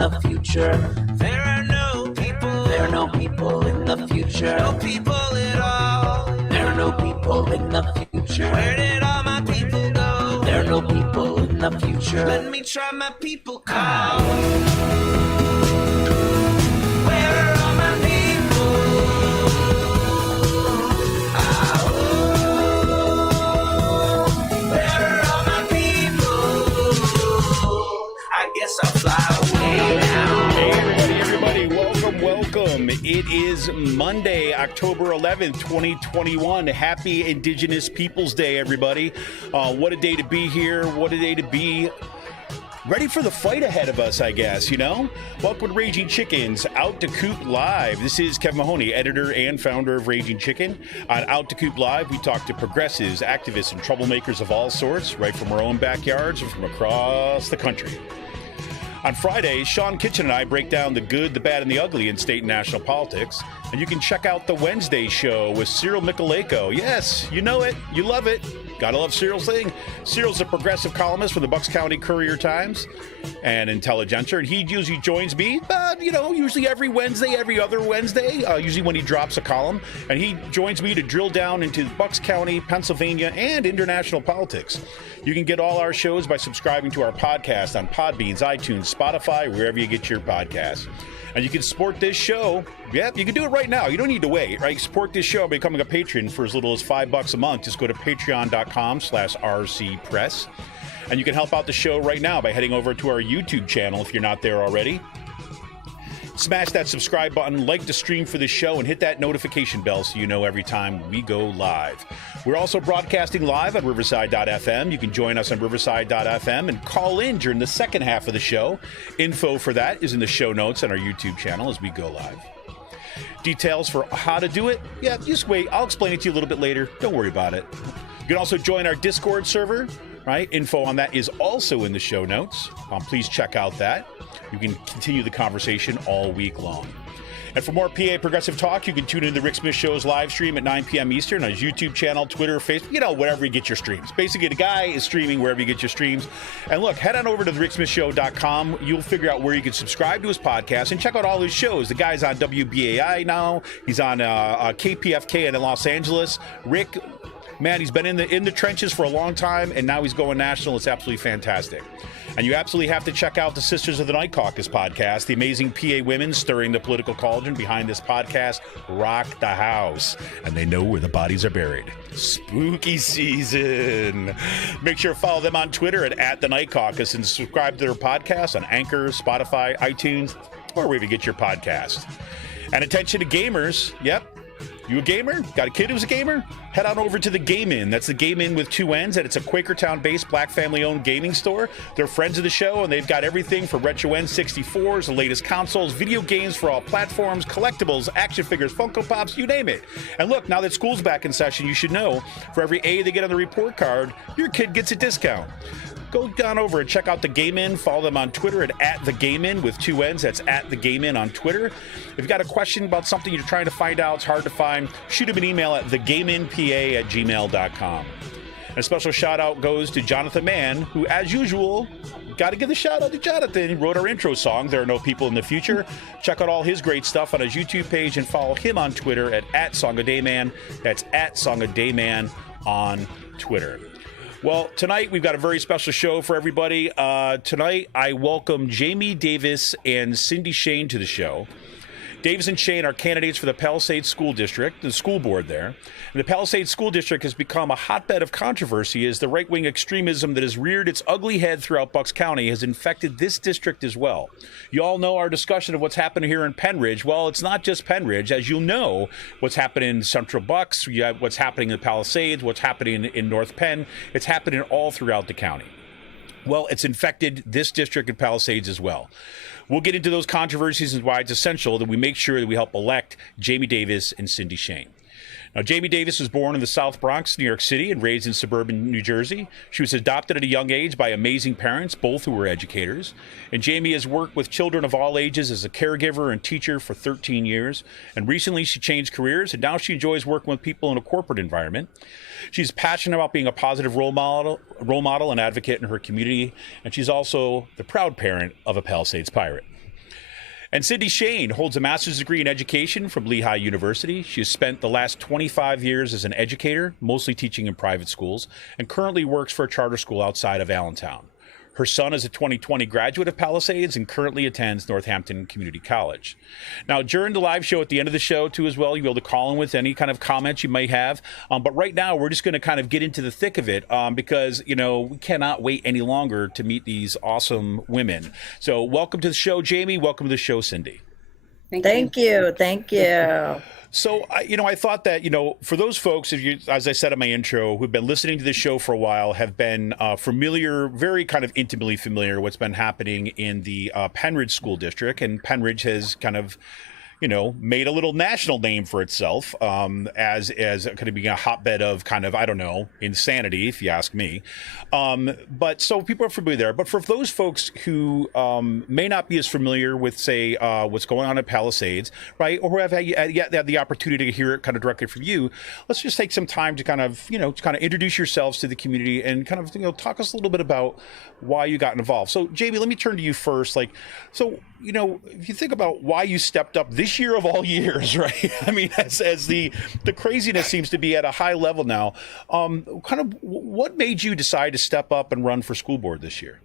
in the future. There are no people. There are no people in the future. No people at all. There are no people in the future. Where did all my people go? There are no people in the future. Let me try my people call. Where are all my people? Where are all my people? I guess I'll fly away now. Hey everybody, welcome. It is Monday, October 11th, 2021. Happy Indigenous Peoples Day, everybody. What a day to be here. What a day to be ready for the fight ahead of us, I guess, you know? Welcome to Raging Chicken's Out to Coop Live. This is Kevin Mahoney, editor and founder of Raging Chicken. On Out to Coop Live, we talk to progressives, activists, and troublemakers of all sorts, right from our own backyards and from across the country. On Fridays, Sean Kitchen and I break down the good, the bad, and the ugly in state and national politics. And you can check out the Wednesday show with Cyril Michaleko. Yes, you know it. You love it. Gotta love Cyril's thing. Cyril's a progressive columnist for the Bucks County Courier-Times and Intelligencer. And he usually joins me, usually every Wednesday, every other Wednesday, usually when he drops a column. And he joins me to drill down into Bucks County, Pennsylvania, and international politics. You can get all our shows by subscribing to our podcast on Podbeans, iTunes, Spotify, wherever you get your podcasts. And you can support this show. Yep, you can do it right now. You don't need to wait, right? Support this show by becoming a patron for as little as $5 a month. Just go to patreon.com/rcpress. And you can help out the show right now by heading over to our YouTube channel if you're not there already. Smash that subscribe button, like the stream for the show, and hit that notification bell so you know every time we go live. We're also broadcasting live on Riverside.fm. You can join us on Riverside.fm and call in during the second half of the show. Info for that is in the show notes on our YouTube channel as we go live. Details for how to do it? Yeah, just wait. I'll explain it to you a little bit later. Don't worry about it. You can also join our Discord server, right? Info on that is also in the show notes. Please check out that. You can continue the conversation all week long. And for more PA Progressive Talk, you can tune in to the Rick Smith Show's live stream at 9 p.m. Eastern on his YouTube channel, Twitter, Facebook, wherever you get your streams. Basically, the guy is streaming wherever you get your streams. And look, head on over to thericksmithshow.com. You'll figure out where you can subscribe to his podcast and check out all his shows. The guy's on WBAI now. He's on KPFK in Los Angeles. Rick, man, he's been in the trenches for a long time, and now he's going national. It's absolutely fantastic. And you absolutely have to check out the Sisters of the Night Caucus podcast. The amazing PA women stirring the political cauldron behind this podcast rock the house. And they know where the bodies are buried. Spooky season. Make sure to follow them on Twitter at The Night Caucus and subscribe to their podcast on Anchor, Spotify, iTunes, or wherever you get your podcast. And attention to gamers. Yep. You a gamer? Got a kid who's a gamer? Head on over to the Game Inn. That's the Game Inn with two N's, and it's a Quakertown-based black family-owned gaming store. They're friends of the show, and they've got everything for retro N64s, the latest consoles, video games for all platforms, collectibles, action figures, Funko Pops, you name it. And look, now that school's back in session, you should know, for every A they get on the report card, your kid gets a discount. Go down over and check out the Game Inn. Follow them on Twitter at the Game Inn with two N's. That's at the Game Inn on Twitter. If you've got a question about something you're trying to find out, it's hard to find, shoot them an email at thegameinpa@gmail.com. And a special shout out goes to Jonathan Mann, who, as usual, got to give the shout out to Jonathan. He wrote our intro song, There Are No People in the Future. Check out all his great stuff on his YouTube page and follow him on Twitter at SongAdayMan. That's at SongAdayMan on Twitter. Well, tonight we've got a very special show for everybody. Tonight I welcome Jamie Davis and Cyndi Shain to the show. Davis and Shain are candidates for the Palisades School District, the school board there. And the Palisades School District has become a hotbed of controversy as the right-wing extremism that has reared its ugly head throughout Bucks County has infected this district as well. You all know our discussion of what's happening here in Penridge. Well, it's not just Penridge. As you'll know, what's happening in Central Bucks, you have what's happening in the Palisades, what's happening in North Penn. It's happening all throughout the county. Well, it's infected this district and Palisades as well. We'll get into those controversies and why it's essential that we make sure that we help elect Jamie Davis and Cyndi Shain. Now, Jamie Davis was born in the South Bronx, New York City, and raised in suburban New Jersey. She was adopted at a young age by amazing parents, both who were educators. And Jamie has worked with children of all ages as a caregiver and teacher for 13 years. And recently she changed careers, and now she enjoys working with people in a corporate environment. She's passionate about being a positive role model and advocate in her community. And she's also the proud parent of a Palisades Pirate. And Cyndi Shain holds a master's degree in education from Lehigh University. She has spent the last 25 years as an educator, mostly teaching in private schools, and currently works for a charter school outside of Allentown. Her son is a 2020 graduate of Palisades and currently attends Northampton Community College. Now, during the live show at the end of the show, too, as well, you'll be able to call in with any kind of comments you may have. But right now, we're just going to kind of get into the thick of it because, we cannot wait any longer to meet these awesome women. So welcome to the show, Jamie. Welcome to the show, Cyndi. Thank you. Thank you. So, I thought that, for those folks, as I said in my intro, who've been listening to this show for a while, have been familiar, very kind of intimately familiar, what's been happening in the Palisades School District. And Palisades has kind of, made a little national name for itself as kind of being a hotbed of kind of, I don't know, insanity, if you ask me. But so people are familiar there. But for those folks who may not be as familiar with, say, what's going on at Palisades, right, or who have had the opportunity to hear it kind of directly from you, let's just take some time to kind of, introduce yourselves to the community and kind of, talk us a little bit about why you got involved. So, Jamie, let me turn to you first. If you think about why you stepped up this year of all years, right? I mean, as the craziness seems to be at a high level now, kind of what made you decide to step up and run for school board this year?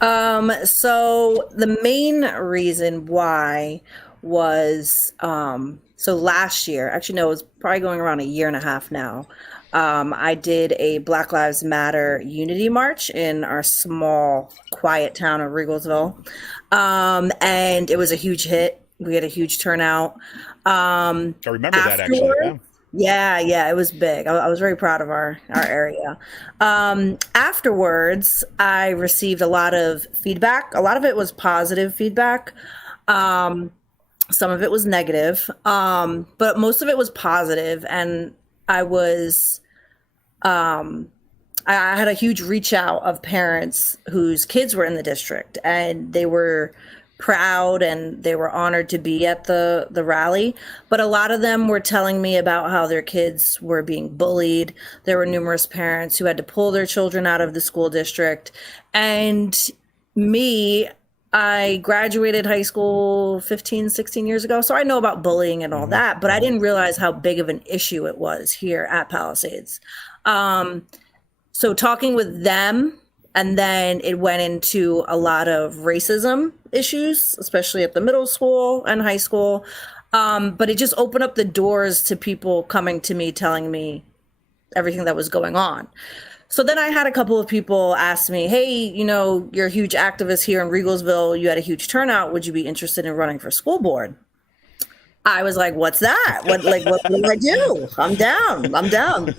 So the main reason why was, so last year, actually, no, it was probably going around a year and a half now. I did a Black Lives Matter unity march in our small, quiet town of Riegelsville. And it was a huge hit. We had a huge turnout. I remember that actually. Yeah, it was big. I was very proud of our area. Afterwards, I received a lot of feedback. A lot of it was positive feedback. Some of it was negative, but most of it was positive. And I had a huge reach out of parents whose kids were in the district, and they were proud and they were honored to be at the rally. But a lot of them were telling me about how their kids were being bullied. There were numerous parents who had to pull their children out of the school district. And me, I graduated high school 15, 16 years ago. So I know about bullying and all that, but I didn't realize how big of an issue it was here at Palisades. So talking with them, and then it went into a lot of racism issues, especially at the middle school and high school. But it just opened up the doors to people coming to me, telling me everything that was going on. So then I had a couple of people ask me, hey, you're a huge activist here in Riegelsville. You had a huge turnout. Would you be interested in running for school board? I was like, what's that? What do I do? I'm down.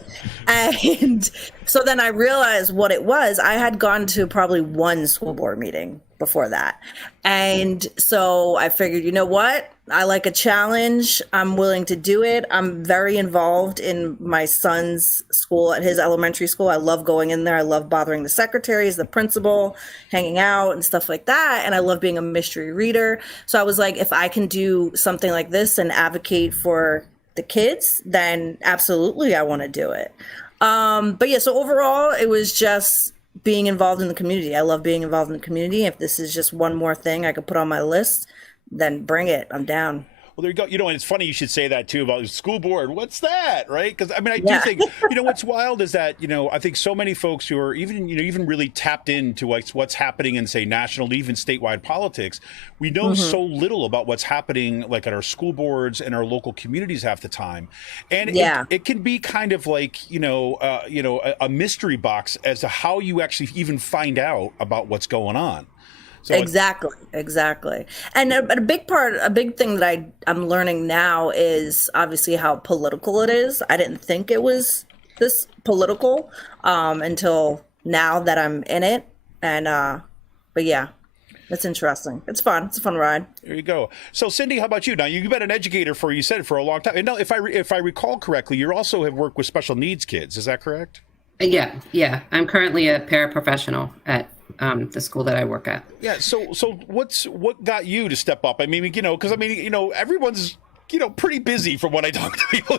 And so then I realized what it was. I had gone to probably one school board meeting before that. And so I figured, you know what? I like a challenge. I'm willing to do it. I'm very involved in my son's school, at his elementary school. I love going in there. I love bothering the secretaries, the principal, hanging out and stuff like that. And I love being a mystery reader. So I was like, if I can do something like this and advocate for the kids, then absolutely I want to do it. But yeah, so overall, it was just being involved in the community. I love being involved in the community. If this is just one more thing I could put on my list, then bring it. I'm down. Well, there you go. And it's funny you should say that too about school board. What's that, right? Because I mean, I do think what's wild is that I think so many folks who are even really tapped into what's happening in, say, national, even statewide politics. We know so little about what's happening like at our school boards and our local communities half the time, and it can be kind of like a mystery box as to how you actually even find out about what's going on. So exactly. And a big thing that I'm learning now is obviously how political it is. I didn't think it was this political until now that I'm in it. And but yeah, it's interesting. It's fun. It's a fun ride. There you go. So Cyndi, how about you? Now you've been an educator for a long time. And now, if I recall correctly, you also have worked with special needs kids. Is that correct? Yeah. I'm currently a paraprofessional at the school that I work at. Yeah. So what got you to step up? I mean, because everyone's pretty busy from what I talk to people,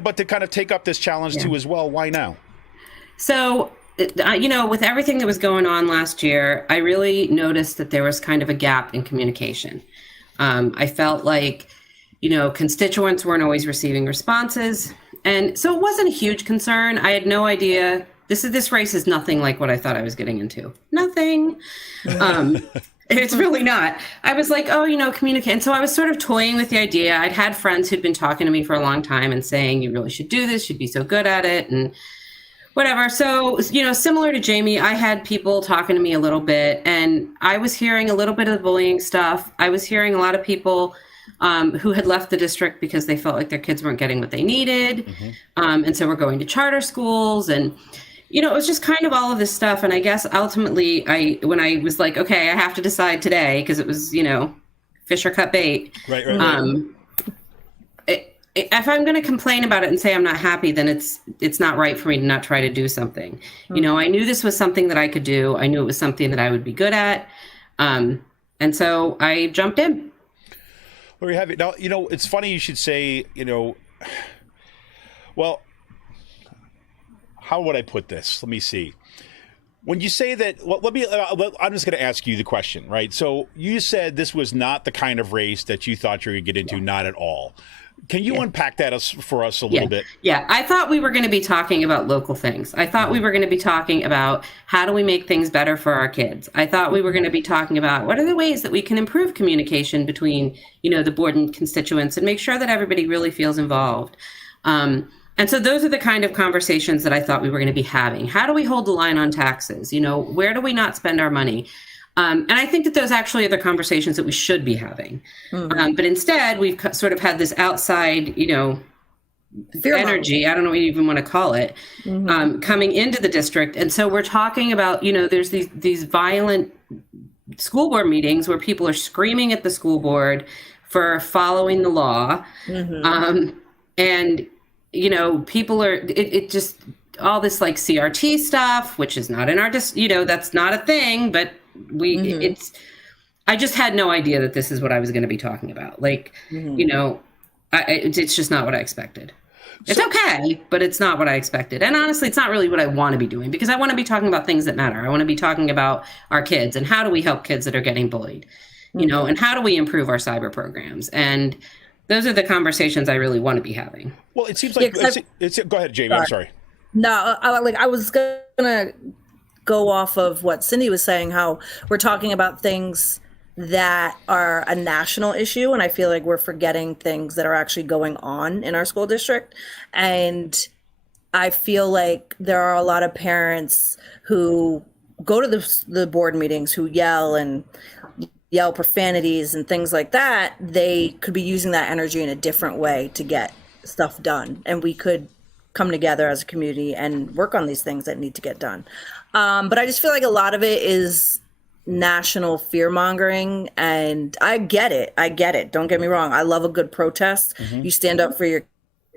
but to kind of take up this challenge too as well. Why now? So with everything that was going on last year, I really noticed that there was kind of a gap in communication. I felt like, constituents weren't always receiving responses. And so it wasn't a huge concern. I had no idea. This race is nothing like what I thought I was getting into. Nothing. It's really not. I was like, communicate. And so I was sort of toying with the idea. I'd had friends who'd been talking to me for a long time and saying, you really should do this. You'd be so good at it. And whatever. So, similar to Jamie, I had people talking to me a little bit, and I was hearing a little bit of the bullying stuff. I was hearing a lot of people who had left the district because they felt like their kids weren't getting what they needed. And so we're going to charter schools, and, it was just kind of all of this stuff. And I guess ultimately when I was like, okay, I have to decide today, because it was, fish or cut bait. Right. If I'm going to complain about it and say I'm not happy, then it's not right for me to not try to do something. I knew this was something that I could do. I knew it was something that I would be good at. And so I jumped in. Well, you have it. Now, it's funny you should say, well, how would I put this? Let me see. When you say that, well, I'm just going to ask you the question, right? So you said this was not the kind of race that you thought you would get into, not at all. Can you unpack that for us a little bit? Yeah, I thought we were going to be talking about local things. I thought we were going to be talking about how do we make things better for our kids. I thought we were going to be talking about what are the ways that we can improve communication between, the board and constituents and make sure that everybody really feels involved. And so those are the kind of conversations that I thought we were going to be having. How do we hold the line on taxes? Where do we not spend our money? And I think that those actually are the conversations that we should be having. But instead, we've sort of had this outside, energy, I don't know what you even want to call it, coming into the district. And so we're talking about, there's these violent school board meetings where people are screaming at the school board for following the law. And, people are, it just, all this like CRT stuff, which is not in our, that's not a thing, but I just had no idea that this is what I was going to be talking about. Like, it's just not what I expected. It's okay, but it's not what I expected. And honestly, it's not really what I want to be doing, because I want to be talking about things that matter. I want to be talking about our kids and how do we help kids that are getting bullied, and how do we improve our cyber programs? And those are the conversations I really want to be having. Well, it seems like go ahead, Jamie. I'm sorry. No, I was going to go off of what Cyndi was saying, how we're talking about things that are a national issue, and I feel like we're forgetting things that are actually going on in our school district. And I feel like there are a lot of parents who go to the board meetings who yell profanities and things like that. They could be using that energy in a different way to get stuff done, and we could come together as a community and work on these things that need to get done. But I just feel like a lot of it is national fear mongering, and I get it. Don't get me wrong. I love a good protest. You stand up for your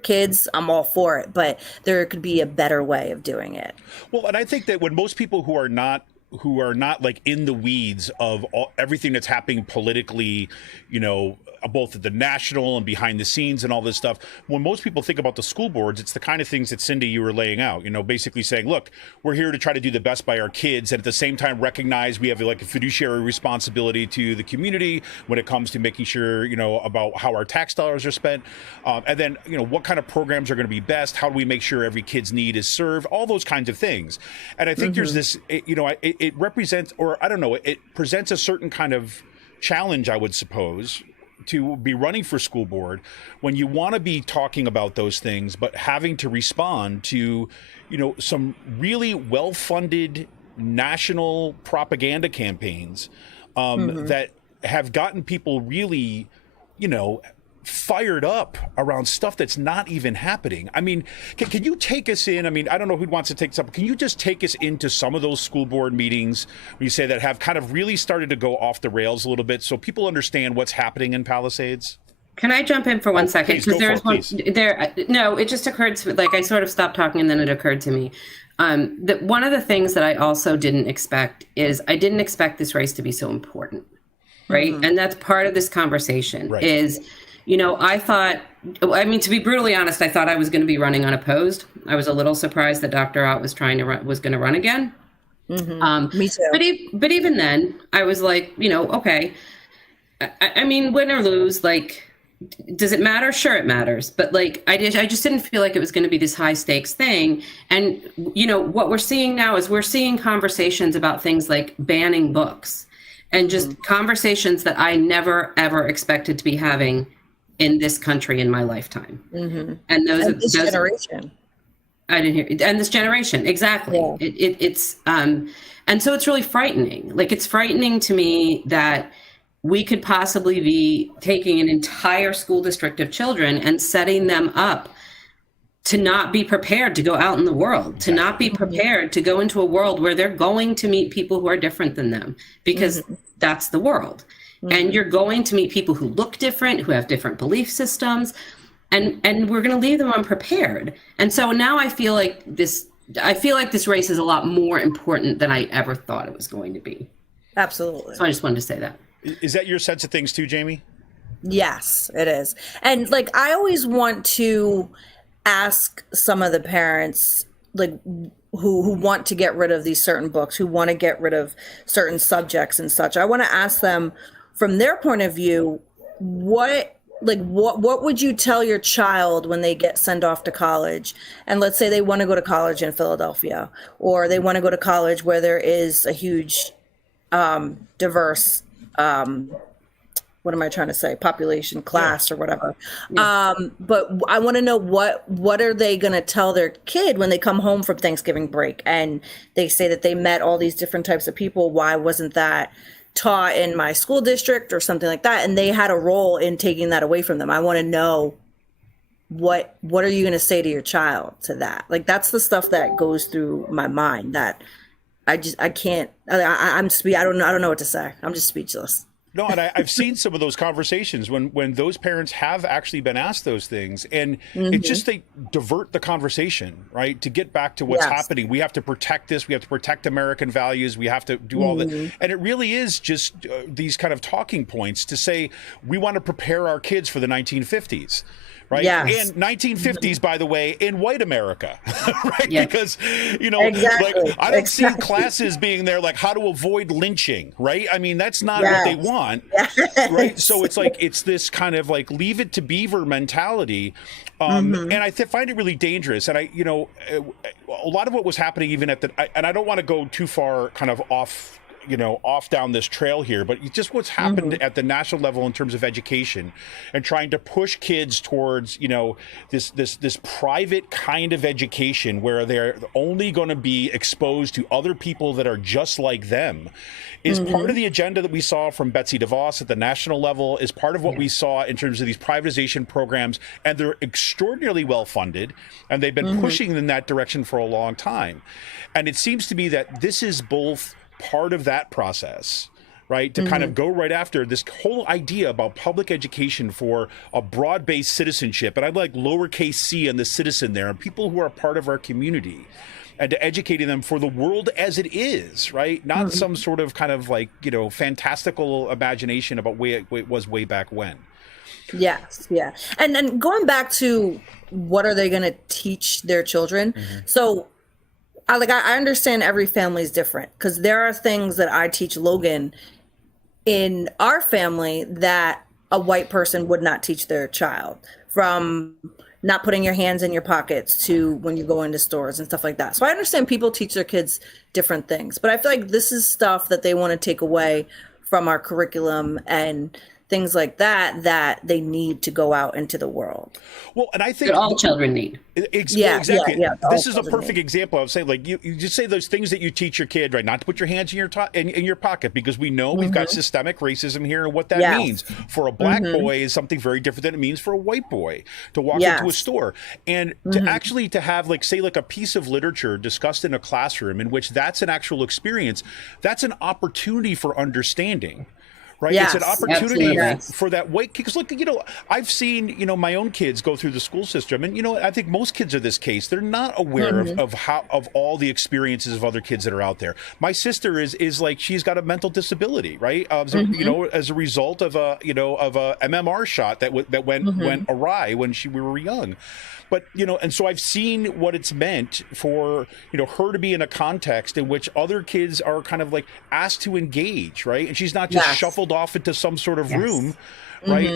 kids, I'm all for it, but there could be a better way of doing it. Well, and I think that when most people who are not like in the weeds of everything that's happening politically, both at the national and behind the scenes and all this stuff, when most people think about the school boards, it's the kind of things that Cyndi, you were laying out, basically saying, look, we're here to try to do the best by our kids, and at the same time recognize we have like a fiduciary responsibility to the community when it comes to making sure, about how our tax dollars are spent. And then, what kind of programs are going to be best? How do we make sure every kid's need is served? All those kinds of things. And I think there's this, it represents, or I don't know, it presents a certain kind of challenge, I would suppose, to be running for school board when you want to be talking about those things, but having to respond to, some really well-funded national propaganda campaigns that have gotten people really, fired up around stuff that's not even happening. I mean, can you take us in? I mean, I don't know who wants to take this up. Can you just take us into some of those school board meetings when you say that have kind of really started to go off the rails a little bit so people understand what's happening in Palisades? Can I jump in for 1 second? Because there's one there. No, it just occurred to me, like I sort of stopped talking and then it occurred to me that one of the things that I also didn't expect is I didn't expect this race to be so important. Right. And that's part of this conversation is, I mean, to be brutally honest, I thought I was going to be running unopposed. I was a little surprised that Dr. Ott was going to run again. Me too. But even then, I was like, okay. I mean, win or lose, like, does it matter? Sure, it matters. But like, I just didn't feel like it was going to be this high stakes thing. And what we're seeing now is we're seeing conversations about things like banning books, and just conversations that I never ever expected to be having in this country in my lifetime. And those generation. I didn't hear. And this generation, exactly. Yeah. It's and so it's really frightening. Like, it's frightening to me that we could possibly be taking an entire school district of children and setting them up to not be prepared to go out in the world, to not be prepared to go into a world where they're going to meet people who are different than them, because that's the world. And you're going to meet people who look different, who have different belief systems, and we're going to leave them unprepared. And so now I feel like this race is a lot more important than I ever thought it was going to be. Absolutely. So I just wanted to say that. Is that your sense of things too, Jamie? Yes, it is. And like, I always want to ask some of the parents, like, who want to get rid of these certain books, who want to get rid of certain subjects and such. I want to ask them, from their point of view, what would you tell your child when they get sent off to college? And let's say they want to go to college in Philadelphia, or they want to go to college where there is a huge diverse what am I trying to say? Population, class, or whatever. But I want to know what are they going to tell their kid when they come home from Thanksgiving break and they say that they met all these different types of people. Why wasn't that taught in my school district or something like that? And they had a role in taking that away from them. I want to know what are you going to say to your child to that? Like, that's the stuff that goes through my mind that I can't. I don't know what to say. I'm just speechless. No, and I've seen some of those conversations when those parents have actually been asked those things, and it's just they divert the conversation, right, to get back to what's happening. We have to protect this. We have to protect American values. We have to do all that. And it really is just these kind of talking points to say we want to prepare our kids for the 1950s. Right. Yes. And 1950s, by the way, in white America. Right. Yes. Because, Exactly. like, I don't see classes being there like how to avoid lynching. Right. I mean, that's not what they want. Yes. Right. So it's like it's this kind of like leave it to Beaver mentality. And I find it really dangerous. And a lot of what was happening even and I don't want to go too far kind of off down this trail here, but just what's happened at the national level in terms of education and trying to push kids towards, this private kind of education where they're only going to be exposed to other people that are just like them is part of the agenda that we saw from Betsy DeVos at the national level, is part of what we saw in terms of these privatization programs, and they're extraordinarily well funded, and they've been pushing in that direction for a long time. And it seems to me that this is both part of that process, right, to kind of go right after this whole idea about public education for a broad-based citizenship. And I'd like lowercase c and the citizen there, and people who are part of our community, and to educating them for the world as it is, right? Not some sort of kind of like, fantastical imagination about way it was way back when. Yes. Yeah. And then going back to what are they going to teach their children? So I understand every family is different, because there are things that I teach Logan in our family that a white person would not teach their child, from not putting your hands in your pockets to when you go into stores and stuff like that. So I understand people teach their kids different things, but I feel like this is stuff that they want to take away from our curriculum and things like that they need to go out into the world. Well, and I think that all children need. Exactly. Yeah, this is a perfect example. I would say, like, you just say those things that you teach your kid, right? Not to put your hands in your pocket, because we know we've got systemic racism here, and what that means for a black boy is something very different than it means for a white boy to walk into a store. And to actually to have, like, say, like a piece of literature discussed in a classroom in which that's an actual experience, that's an opportunity for understanding. right? Yes, it's an opportunity absolutely. for that white kid. Because look, I've seen, my own kids go through the school system, and I think most kids are this case. They're not aware of all the experiences of other kids that are out there. My sister is like, she's got a mental disability, right? As a result of a MMR shot that went awry when we were young. But, and so I've seen what it's meant for, her to be in a context in which other kids are kind of like asked to engage, right? And she's not just shuffled off into some sort of room, right?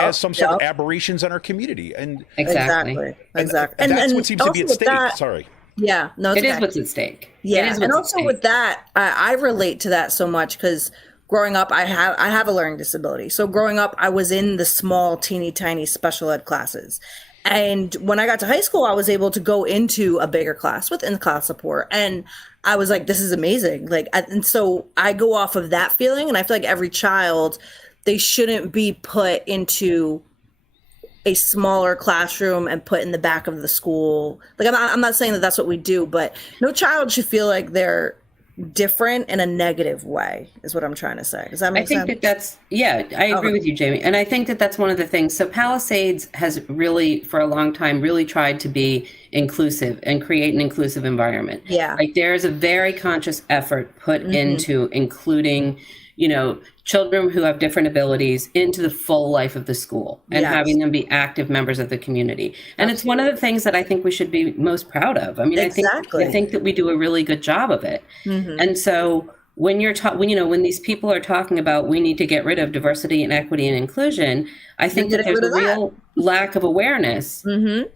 As some sort of aberrations in our community. And exactly. And that's what seems to be at stake. Sorry. Yeah, no, it is what's at stake. Yeah, and also with that, I relate to that so much because growing up, I have a learning disability. So growing up, I was in the small, teeny tiny special ed classes. And when I got to high school, I was able to go into a bigger class with in-class support. And I was like, this is amazing. And so I go off of that feeling. And I feel like every child, they shouldn't be put into a smaller classroom and put in the back of the school. Like, I'm not saying that that's what we do, but no child should feel like they're different in a negative way is what I'm trying to say. Does that make sense? I think I agree with you, Jamie. And I think that that's one of the things. So Palisades has really, for a long time, really tried to be inclusive and create an inclusive environment. Yeah. Like there is a very conscious effort put into including, children who have different abilities into the full life of the school and having them be active members of the community. And it's one of the things that I think we should be most proud of. I mean, I think that we do a really good job of it. And so when when these people are talking about we need to get rid of diversity and equity and inclusion, I think that there's a real lack of awareness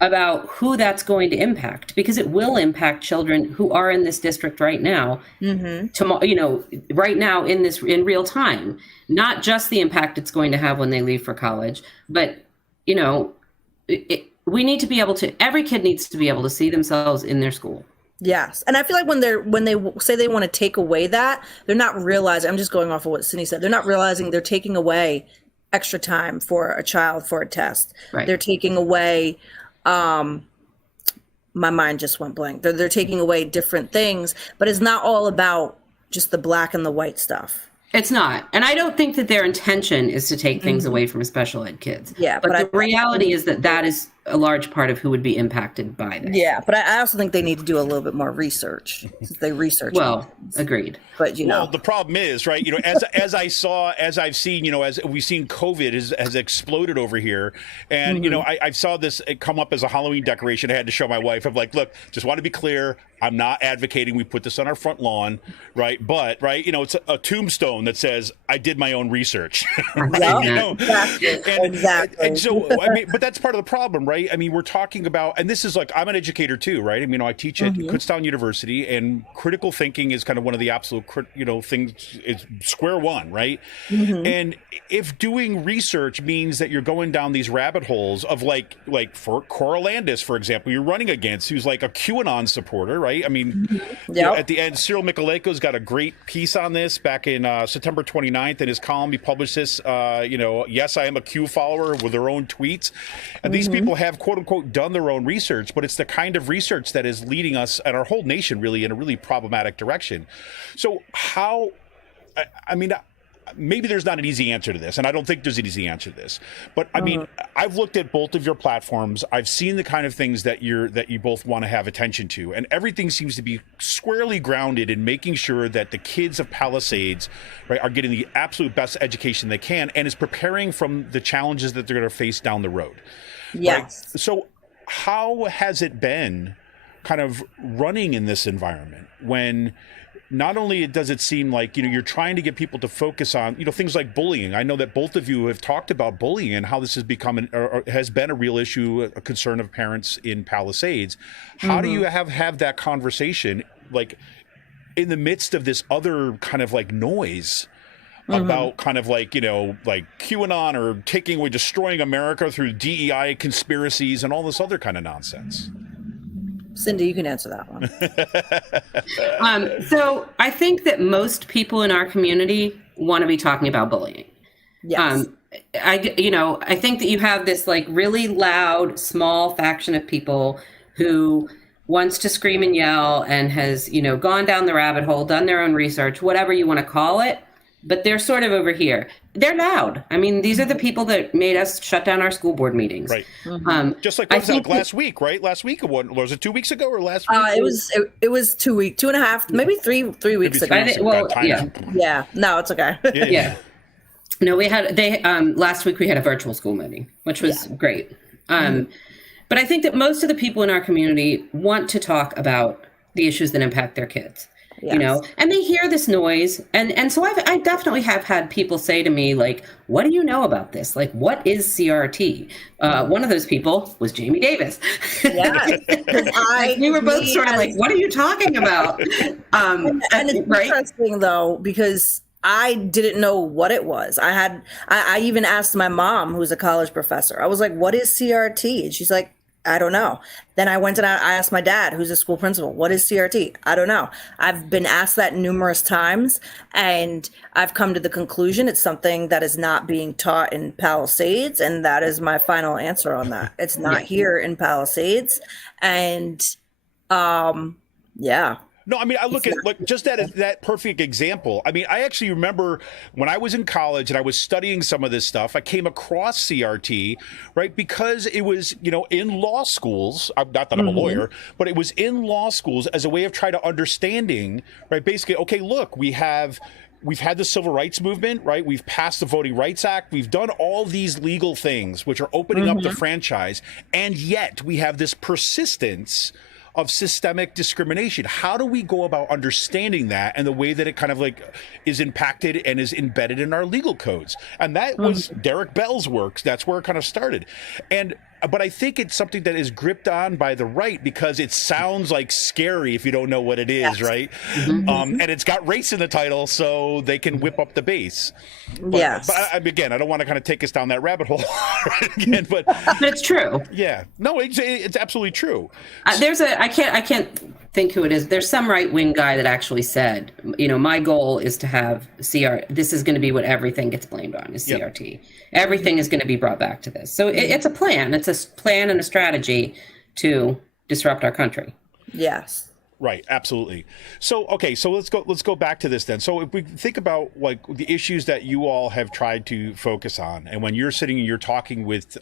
about who that's going to impact, because it will impact children who are in this district right now, right now in real time, not just the impact it's going to have when they leave for college, but, we need to be able to, every kid needs to be able to see themselves in their school. Yes. And I feel like when they say they want to take away that, they're not realizing, I'm just going off of what Cyndi said, they're not realizing they're taking away extra time for a child for a test. Right. They're taking away, my mind just went blank. They're taking away different things, but it's not all about just the black and the white stuff. It's not. And I don't think that their intention is to take things away from special ed kids. Yeah. But the reality is that is a large part of who would be impacted by this. Yeah. But I also think they need to do a little bit more research since they research. Well, agreed. But, well, the problem is, right, as I've seen, as we've seen, COVID has exploded over here. And, I saw this come up as a Halloween decoration. I had to show my wife. I'm like, look, just want to be clear. I'm not advocating we put this on our front lawn, right? But, right, it's a tombstone that says, I did my own research. Right? Exactly. And so, but that's part of the problem, right? I mean, we're talking about, and this is like, I'm an educator too, right? I mean, I teach at Kutztown University, and critical thinking is kind of one of the absolute, things, it's square one, right? And if doing research means that you're going down these rabbit holes of like for Cora Landis, for example, you're running against, who's like a QAnon supporter, right? I mean, at the end, Cyril Michaleko's got a great piece on this back in September 29th in his column. He published this, yes, I am a Q follower, with their own tweets. And these people have, quote unquote, done their own research, but it's the kind of research that is leading us and our whole nation really in a really problematic direction. So maybe there's not an easy answer to this, and I don't think there's an easy answer to this. But I mean, I've looked at both of your platforms. I've seen the kind of things that you both want to have attention to, and everything seems to be squarely grounded in making sure that the kids of Palisades, right, are getting the absolute best education they can, and is preparing from the challenges that they're going to face down the road. Yes. Right? So how has it been kind of running in this environment when not only does it seem like, you're trying to get people to focus on, things like bullying. I know that both of you have talked about bullying and how this has become or has been a real issue, a concern of parents in Palisades. How do you have that conversation, like in the midst of this other kind of like noise about kind of like, like QAnon or taking away, destroying America through DEI conspiracies and all this other kind of nonsense? Cyndi, you can answer that one. So I think that most people in our community want to be talking about bullying. Yes. I think that you have this like really loud, small faction of people who wants to scream and yell and has, gone down the rabbit hole, done their own research, whatever you want to call it. but they're sort of over here. They're loud. I mean, these are the people that made us shut down our school board meetings. Right. Just like last week, right? Last week, was it 2 weeks ago or last week? It was 2 weeks, 2.5, maybe three weeks ago. Yeah. No, it's okay. Yeah. No, last week we had a virtual school meeting, which was great. But I think that most of the people in our community want to talk about the issues that impact their kids. Yes. You know, and they hear this noise. And so I definitely have had people say to me, like, what do you know about this? Like, what is CRT? One of those people was Jamie Davis. Yeah. We were both sort of like, what are you talking about? And it's interesting, though, because I didn't know what it was. I even asked my mom, who's a college professor. I was like, what is CRT? And she's like, I don't know. Then I went and I asked my dad, who's a school principal, what is CRT? I don't know. I've been asked that numerous times, and I've come to the conclusion it's something that is not being taught in Palisades, and that is my final answer on that. It's not here in Palisades, and yeah. No, I mean, I look at just that perfect example. I mean, I actually remember when I was in college and I was studying some of this stuff, I came across CRT, right? Because it was, in law schools, not that I'm a lawyer, but it was in law schools as a way of trying to understanding, right? Basically, okay, look, we've had the civil rights movement, right? We've passed the Voting Rights Act. We've done all these legal things, which are opening up the franchise. And yet we have this persistence of systemic discrimination. How do we go about understanding that and the way that it kind of is impacted and is embedded in our legal codes? And that was Derek Bell's work. That's where it kind of started. But I think it's something that is gripped on by the right because it sounds like scary if you don't know what it is, right? And it's got race in the title, so they can whip up the base. But again, I don't want to kind of take us down that rabbit hole again, but it's true. Yeah, no, it's absolutely true. I can't think who it is. There's some right-wing guy that actually said, my goal is to have this is going to be what everything gets blamed on is CRT. Yep. Everything is going to be brought back to this. So it's a plan. It's a plan and a strategy to disrupt our country. Yes. Right, absolutely. So, okay, so let's go back to this then. So if we think about the issues that you all have tried to focus on, and when you're sitting and you're talking with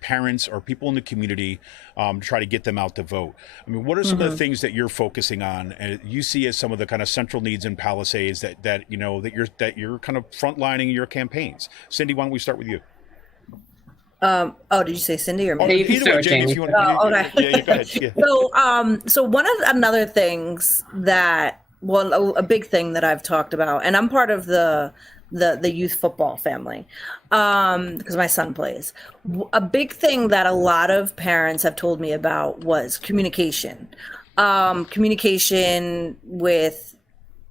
parents or people in the community to try to get them out to vote, I mean, what are some of the things that you're focusing on and you see as some of the kind of central needs in Palisades that you're kind of frontlining your campaigns? Cyndi, why don't we start with you? Did you say Cyndi or me? Either way, Jamie, if you want to. Okay. Yeah, go ahead. Yeah. So one of another things a big thing that I've talked about, and I'm part of the youth football family, because my son plays. A big thing that a lot of parents have told me about was communication with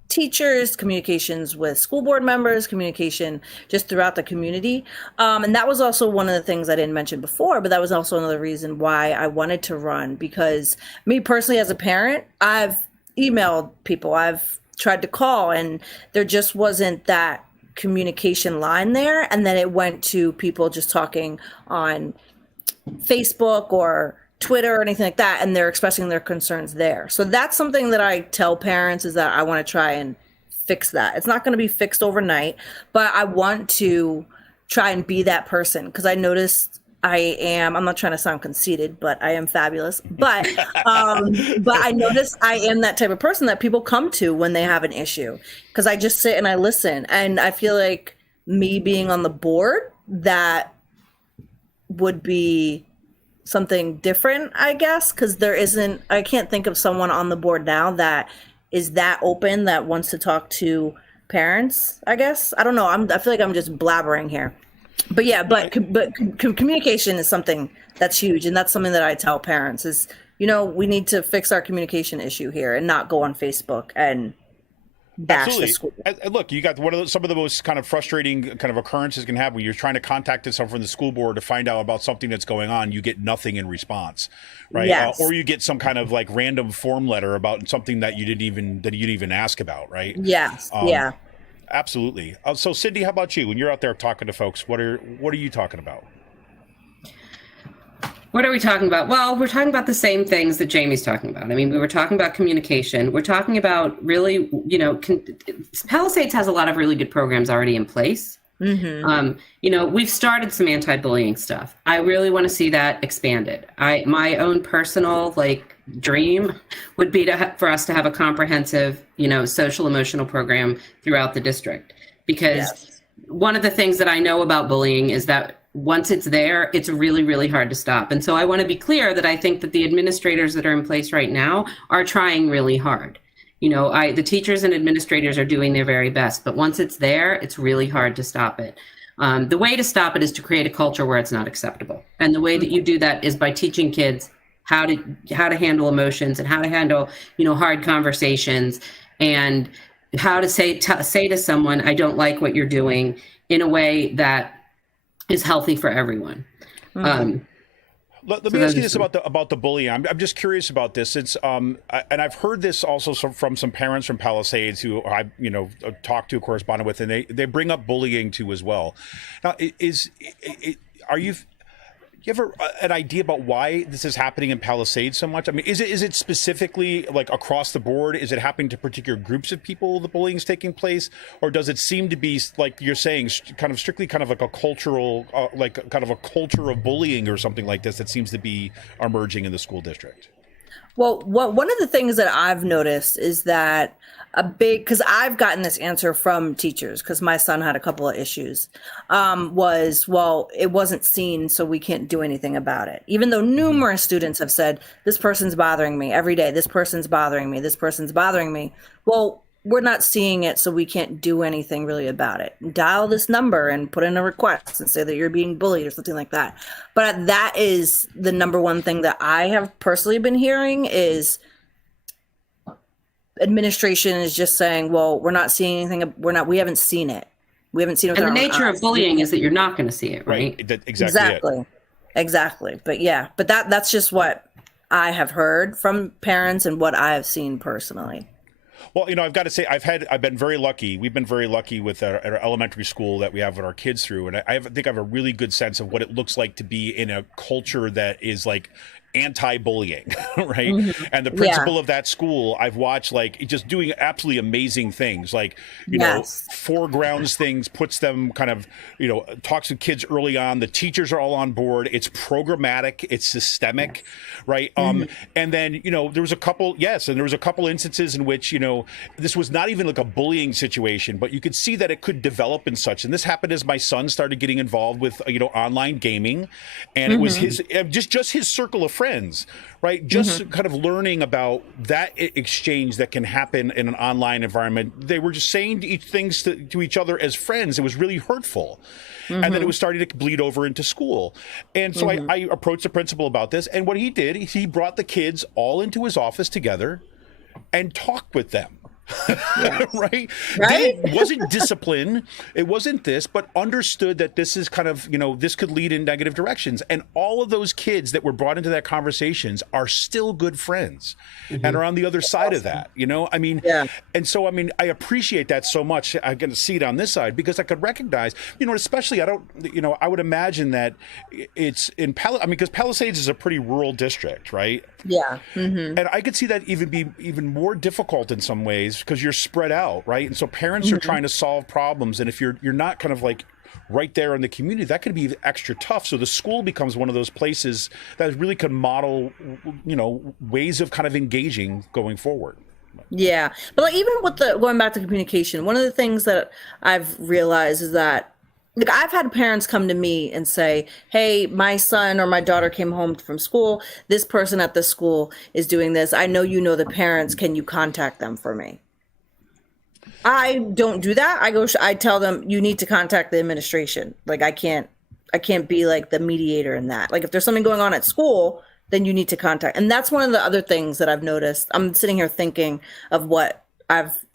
teachers, communications with school board members, communication just throughout the community. And that was also one of the things I didn't mention before, but that was also another reason why I wanted to run, because me personally as a parent, I've emailed people, I've tried to call, and there just wasn't that communication line there. And then it went to people just talking on Facebook or Twitter or anything like that, and they're expressing their concerns there. So that's something that I tell parents is that I want to try and fix that. It's not going to be fixed overnight, but I want to try and be that person, because I noticed I'm not trying to sound conceited, but I am fabulous. But I noticed I am that type of person that people come to when they have an issue, because I just sit and I listen. And I feel like me being on the board, that would be something different, I guess, because I can't think of someone on the board now that is that open, that wants to talk to parents, I guess. I don't know. I feel like I'm just blabbering here. But yeah, but communication is something that's huge. And that's something that I tell parents is, we need to fix our communication issue here and not go on Facebook and bash the school. Look, you got some of the most kind of frustrating kind of occurrences can happen when you're trying to contact someone from the school board to find out about something that's going on. You get nothing in response, right? Yes. Or you get some kind of random form letter about something that you didn't even ask about, right? Yes. Yeah. Absolutely. So, Cyndi, how about you? When you're out there talking to folks, what are you talking about? What are we talking about? Well, we're talking about the same things that Jamie's talking about. I mean, we were talking about communication. We're talking about really, Palisades has a lot of really good programs already in place. We've started some anti-bullying stuff. I really want to see that expanded. My own personal dream would be for us to have a comprehensive, social emotional program throughout the district, because one of the things that I know about bullying is that once it's there, it's really, really hard to stop. And so I want to be clear that I think that the administrators that are in place right now are trying really hard. The teachers and administrators are doing their very best, but once it's there, it's really hard to stop it. The way to stop it is to create a culture where it's not acceptable. And the way that you do that is by teaching kids how to handle emotions and how to handle, hard conversations, and how to say to someone, I don't like what you're doing, in a way that is healthy for everyone. Let me ask you this about the bullying. I'm just curious about this. It's and I've heard this also from some parents from Palisades who I talked to, corresponded with, and they bring up bullying too as well. Now, you have an idea about why this is happening in Palisades so much? I mean, is it specifically across the board? Is it happening to particular groups of people, the bullying is taking place? Or does it seem to be, like you're saying, kind of strictly kind of like a cultural, kind of a culture of bullying or something like this that seems to be emerging in the school district? Well, one of the things that I've noticed is that because I've gotten this answer from teachers, because my son had a couple of issues, it wasn't seen, so we can't do anything about it. Even though numerous students have said, this person's bothering me every day, this person's bothering me, this person's bothering me. Well, we're not seeing it, so we can't do anything really about it. Dial this number and put in a request and say that you're being bullied or something like that. But that is the number one thing that I have personally been hearing is administration is just saying, well, we're not seeing anything. We haven't seen it. We haven't seen it. And the nature of bullying is that you're not going to see it, right? Exactly. But that's just what I have heard from parents and what I have seen personally. Well, I've got to say, I've been very lucky. We've been very lucky with our elementary school that we have our kids through. And I think I have a really good sense of what it looks like to be in a culture that is anti-bullying, right? And the principal of that school, I've watched just doing absolutely amazing things, foregrounds things, puts them kind of, talks to kids early on. The teachers are all on board. It's programmatic. It's systemic, right? And then, there was a couple instances in which, this was not even a bullying situation, but you could see that it could develop in such. And this happened as my son started getting involved with, online gaming, and it was his, just his circle of friends, right? Just kind of learning about that exchange that can happen in an online environment. They were just saying things to each other as friends. It was really hurtful. And then it was starting to bleed over into school. And so I approached the principal about this. And what he did, he brought the kids all into his office together and talked with them. Right? It wasn't discipline. It wasn't this, but understood that this is kind of, this could lead in negative directions. And all of those kids that were brought into that conversations are still good friends and are on the other side of that, And so, I appreciate that so much. I get to see it on this side because I could recognize, especially I would imagine that it's in because Palisades is a pretty rural district, right? Yeah. And I could see that be even more difficult in some ways because you're spread out, right? And so parents are trying to solve problems, and if you're not kind of right there in the community, that could be extra tough. So the school becomes one of those places that really can model, ways of kind of engaging going forward. Yeah, but even with going back to communication, one of the things that I've realized is that I've had parents come to me and say, hey, my son or my daughter came home from school. This person at the school is doing this. I know you know the parents. Can you contact them for me? I don't do that. I tell them you need to contact the administration. I can't be the mediator in that. If there's something going on at school, then you need to contact. And that's one of the other things that I've noticed. I'm sitting here thinking of what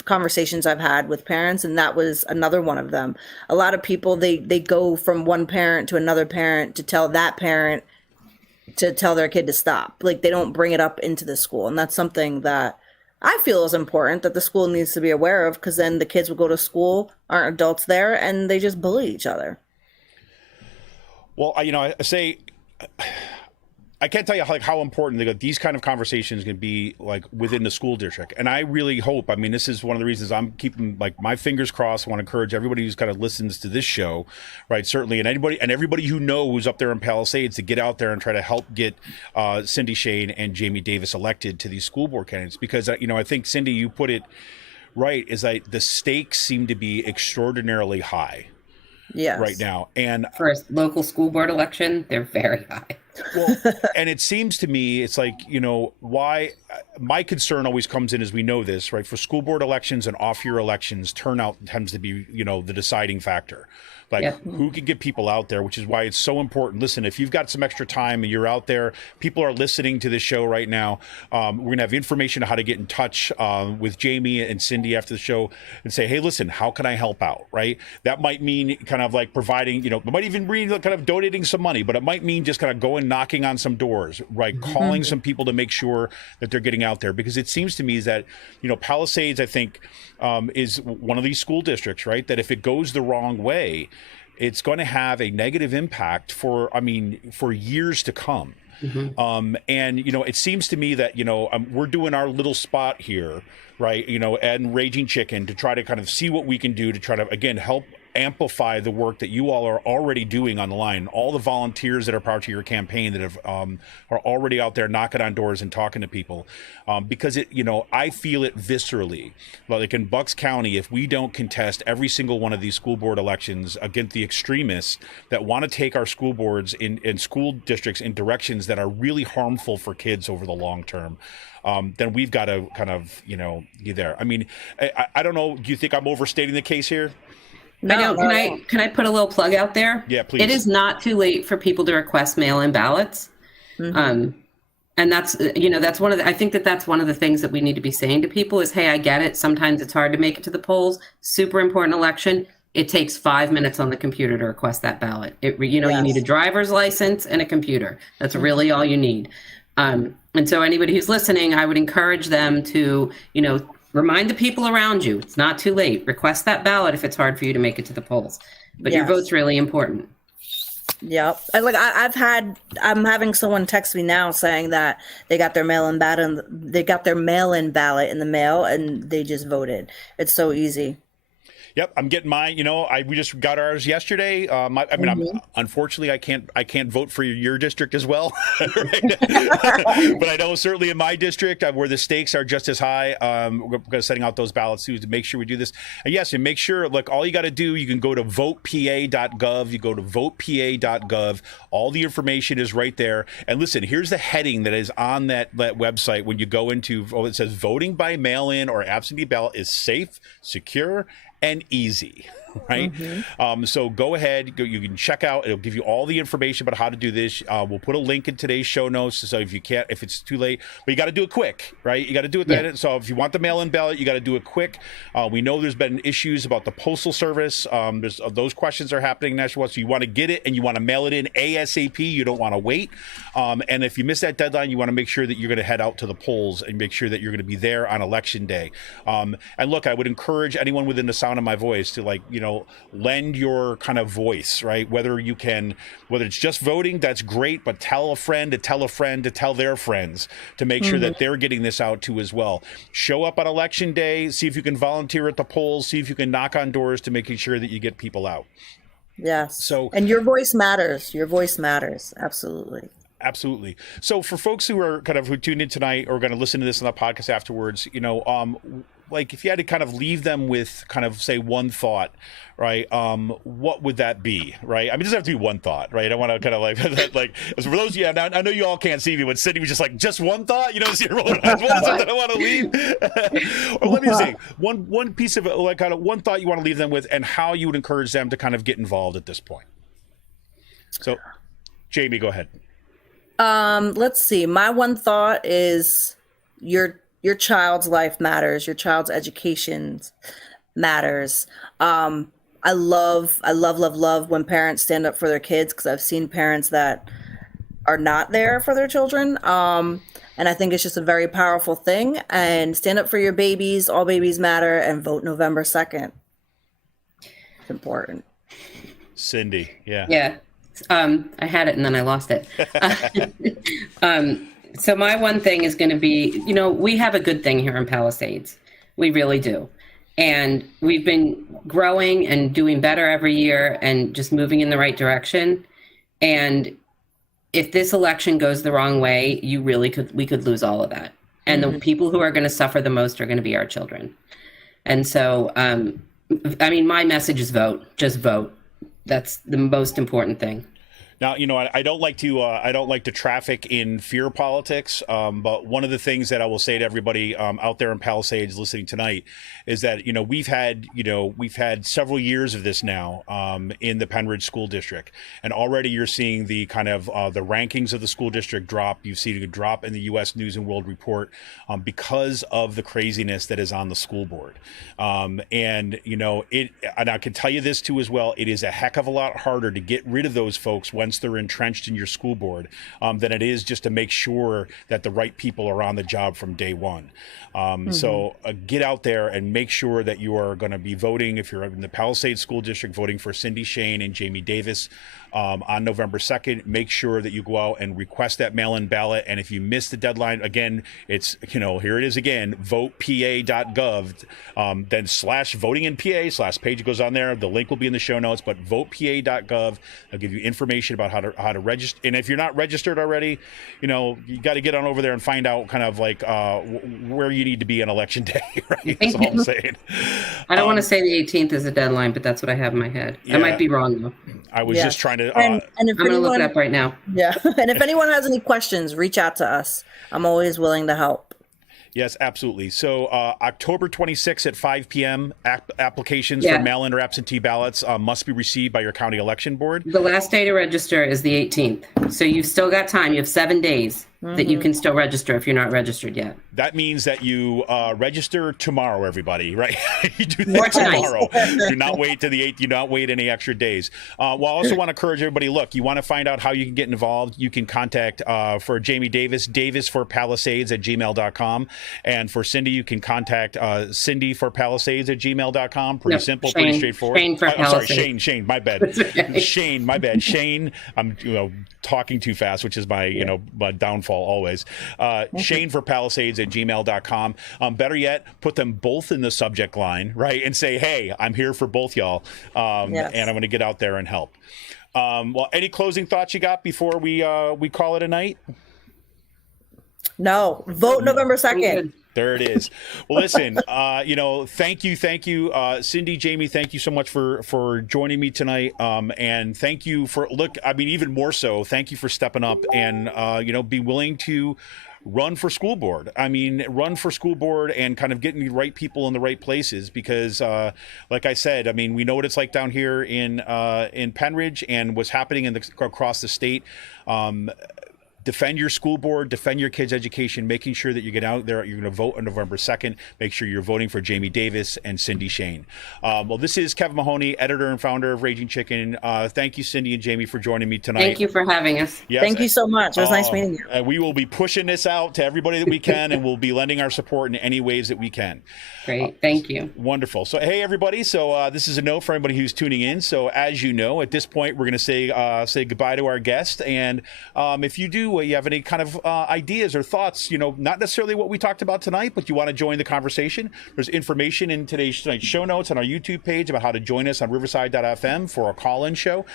conversations I've had with parents, and that was another one of them. A lot of people, they go from one parent to another parent to tell that parent to tell their kid to stop. They don't bring it up into the school. And that's something that I feel is important that the school needs to be aware of, because then the kids will go to school, aren't adults there, and they just bully each other. Well, I say I can't tell you how important these kind of conversations can be like within the school district. And I really hope, I mean, this is one of the reasons I'm keeping like my fingers crossed. I want to encourage everybody who's kind of listens to this show, right? Certainly. And everybody who knows who's up there in Palisades to get out there and try to help get Cyndi Shain and Jamie Davis elected to these school board candidates. Because, I think, Cyndi, you put it right, is that the stakes seem to be extraordinarily high. Yes. Right now. And for a local school board election, they're very high. Well, and it seems to me, it's like, why my concern always comes in, as we know this, right? For school board elections and off-year elections, turnout tends to be, the deciding factor. Like who can get people out there, which is why it's so important. Listen, if you've got some extra time and you're out there, people are listening to this show right now. We're going to have information on how to get in touch with Jamie and Cyndi after the show and say, hey, listen, how can I help out? Right. That might mean kind of like providing, it might even mean kind of donating some money, but it might mean just kind of going knocking on some doors, right? Calling some people to make sure that they're getting out there, because it seems to me is that, Palisades, I think, is one of these school districts, right? That if it goes the wrong way, it's going to have a negative impact for years to come. And, it seems to me that, we're doing our little spot here, right? And Raging Chicken to try to kind of see what we can do to try to, again, help amplify the work that you all are already doing on the line. All the volunteers that are part of your campaign that have are already out there knocking on doors and talking to people, because I feel it viscerally. Like in Bucks County, if we don't contest every single one of these school board elections against the extremists that want to take our school boards in school districts in directions that are really harmful for kids over the long term, then we've got to kind of be there. I mean, I don't know. Do you think I'm overstating the case here? No, can I put a little plug out there? Yeah, please. It is not too late for people to request mail-in ballots. And that's, I think that's one of the things that we need to be saying to people is, hey, I get it. Sometimes it's hard to make it to the polls. Super important election. It takes 5 minutes on the computer to request that ballot. You need a driver's license and a computer. That's really all you need. And so anybody who's listening, I would encourage them to, remind the people around you, it's not too late. Request that ballot if it's hard for you to make it to the polls. But your vote's really important. Yep. I'm having someone text me now saying that they got their mail-in ballot in the mail and they just voted. It's so easy. Yep, I'm getting mine. We just got ours yesterday. Unfortunately, I can't vote for your district as well, right? But I know certainly in my district where the stakes are just as high. We're going to setting out those ballots to make sure we do this. And yes, and make sure. Look, all you got to do, you can go to votepa.gov. You go to votepa.gov. All the information is right there. And listen, here's the heading that is on that website when you go into. It says voting by mail-in or absentee ballot is safe, secure, and easy, right? So go ahead, you can check out, it'll give you all the information about how to do this. We'll put a link in today's show notes, so if it's too late, but you got to do it quick, right? You got to do it then. So if you want the mail-in ballot, you got to do it quick. We know there's been issues about the postal service. Those questions are happening nationwide, so you want to get it and you want to mail it in ASAP. You don't want to wait. And if you miss that deadline, you want to make sure that you're going to head out to the polls and make sure that you're going to be there on election day. And look, I would encourage anyone within the sound of my voice to lend your kind of voice, right? Whether it's just voting, that's great, but tell a friend to tell a friend to tell their friends to make sure that they're getting this out too as well. Show up on election day, see if you can volunteer at the polls, see if you can knock on doors to making sure that you get people out. Yes. And your voice matters. Your voice matters. Absolutely. Absolutely. So for folks who tuned in tonight or going to listen to this on the podcast afterwards, if you had to kind of leave them with kind of say one thought, right? What would that be, right? I mean, it doesn't have to be one thought, right? I want to kind of for those of you, I know you all can't see me, but Cyndi was just one thought, what is it that I want to leave? Or let me say one piece of it, kind of one thought you want to leave them with and how you would encourage them to kind of get involved at this point. So Jamie, go ahead. Let's see. My one thought is your child's life matters. Your child's education matters. I love when parents stand up for their kids, because I've seen parents that are not there for their children. And I think it's just a very powerful thing. And stand up for your babies. All babies matter. And vote November 2nd. It's important. Cyndi, yeah. Yeah. I had it and then I lost it. So my one thing is going to be, we have a good thing here in Palisades. We really do. And we've been growing and doing better every year and just moving in the right direction. And if this election goes the wrong way, we could lose all of that. And the people who are going to suffer the most are going to be our children. And so, my message is vote. Just vote. That's the most important thing. Now, I don't like to traffic in fear politics, but one of the things that I will say to everybody out there in Palisades listening tonight is that we've had several years of this now in the Palisades School District, and already you're seeing the kind of the rankings of the school district drop. You've seen a drop in the U.S. News and World Report because of the craziness that is on the school board, and I can tell you this too as well. It is a heck of a lot harder to get rid of those folks once they're entrenched in your school board than it is just to make sure that the right people are on the job from day one. So get out there and make sure that you are going to be voting, if you're in the Palisades School District, voting for Cyndi Shain and Jamie Davis on November 2nd. Make sure that you go out and request that mail-in ballot. And if you miss the deadline, again, it's, here it is again, votepa.gov, then /voting in PA /page goes on there. The link will be in the show notes, but votepa.gov. I'll give you information about how to register. And if you're not registered already, you got to get on over there and find out kind of like where you need to be on election day, right? That's all I'm saying. I don't want to say the 18th is a deadline, but that's what I have in my head. Yeah. I might be wrong though. I was just trying to. And if I'm going to look it up right now. Yeah. And if anyone has any questions, reach out to us. I'm always willing to help. Yes, absolutely. So October 26th at 5 p.m., applications for mail-in or absentee ballots must be received by your county election board. The last day to register is the 18th. So you've still got time. You have 7 days that you can still register if you're not registered yet. That means that you register tomorrow, everybody, right? You do that tomorrow. Do not wait to the 8th. Do not wait any extra days. Well, I also want to encourage everybody, look, you want to find out how you can get involved, you can contact for Jamie Davis, davisforpalisades@gmail.com. And for Cyndi, you can contact cindyforpalisades@gmail.com. Pretty simple, Shane, pretty straightforward. Shane for Palisades. Shane, my bad. Okay. Shane, my bad. Shane, I'm talking too fast, which is my my downfall always. Shane for Palisades@gmail.com. Better yet, put them both in the subject line, right? And say, hey, I'm here for both y'all. And I'm going to get out there and help. Well, any closing thoughts you got before we call it a night? No, vote November 2nd. There it is. Well, listen, thank you, Cyndi, Jamie, thank you so much for joining me tonight. And thank you for, even more so, thank you for stepping up and, be willing to run for school board. Run for school board and kind of getting the right people in the right places because, like I said, we know what it's like down here in Penridge and what's happening across the state. Defend your school board, defend your kids' education, making sure that you get out there. You're going to vote on November 2nd. Make sure you're voting for Jamie Davis and Cyndi Shain. Well, this is Kevin Mahoney, editor and founder of Raging Chicken. Thank you, Cyndi and Jamie, for joining me tonight. Thank you for having us. Yes, thank you so much. It was nice meeting you. We will be pushing this out to everybody that we can, and we'll be lending our support in any ways that we can. Great. Thank you. Wonderful. So, hey, everybody. So this is a note for everybody who's tuning in. So, as you know, at this point, we're going to say goodbye to our guest. And if you do, you have any kind of ideas or thoughts, not necessarily what we talked about tonight, but you want to join the conversation, there's information in tonight's show notes on our YouTube page about how to join us on riverside.fm for a call-in show,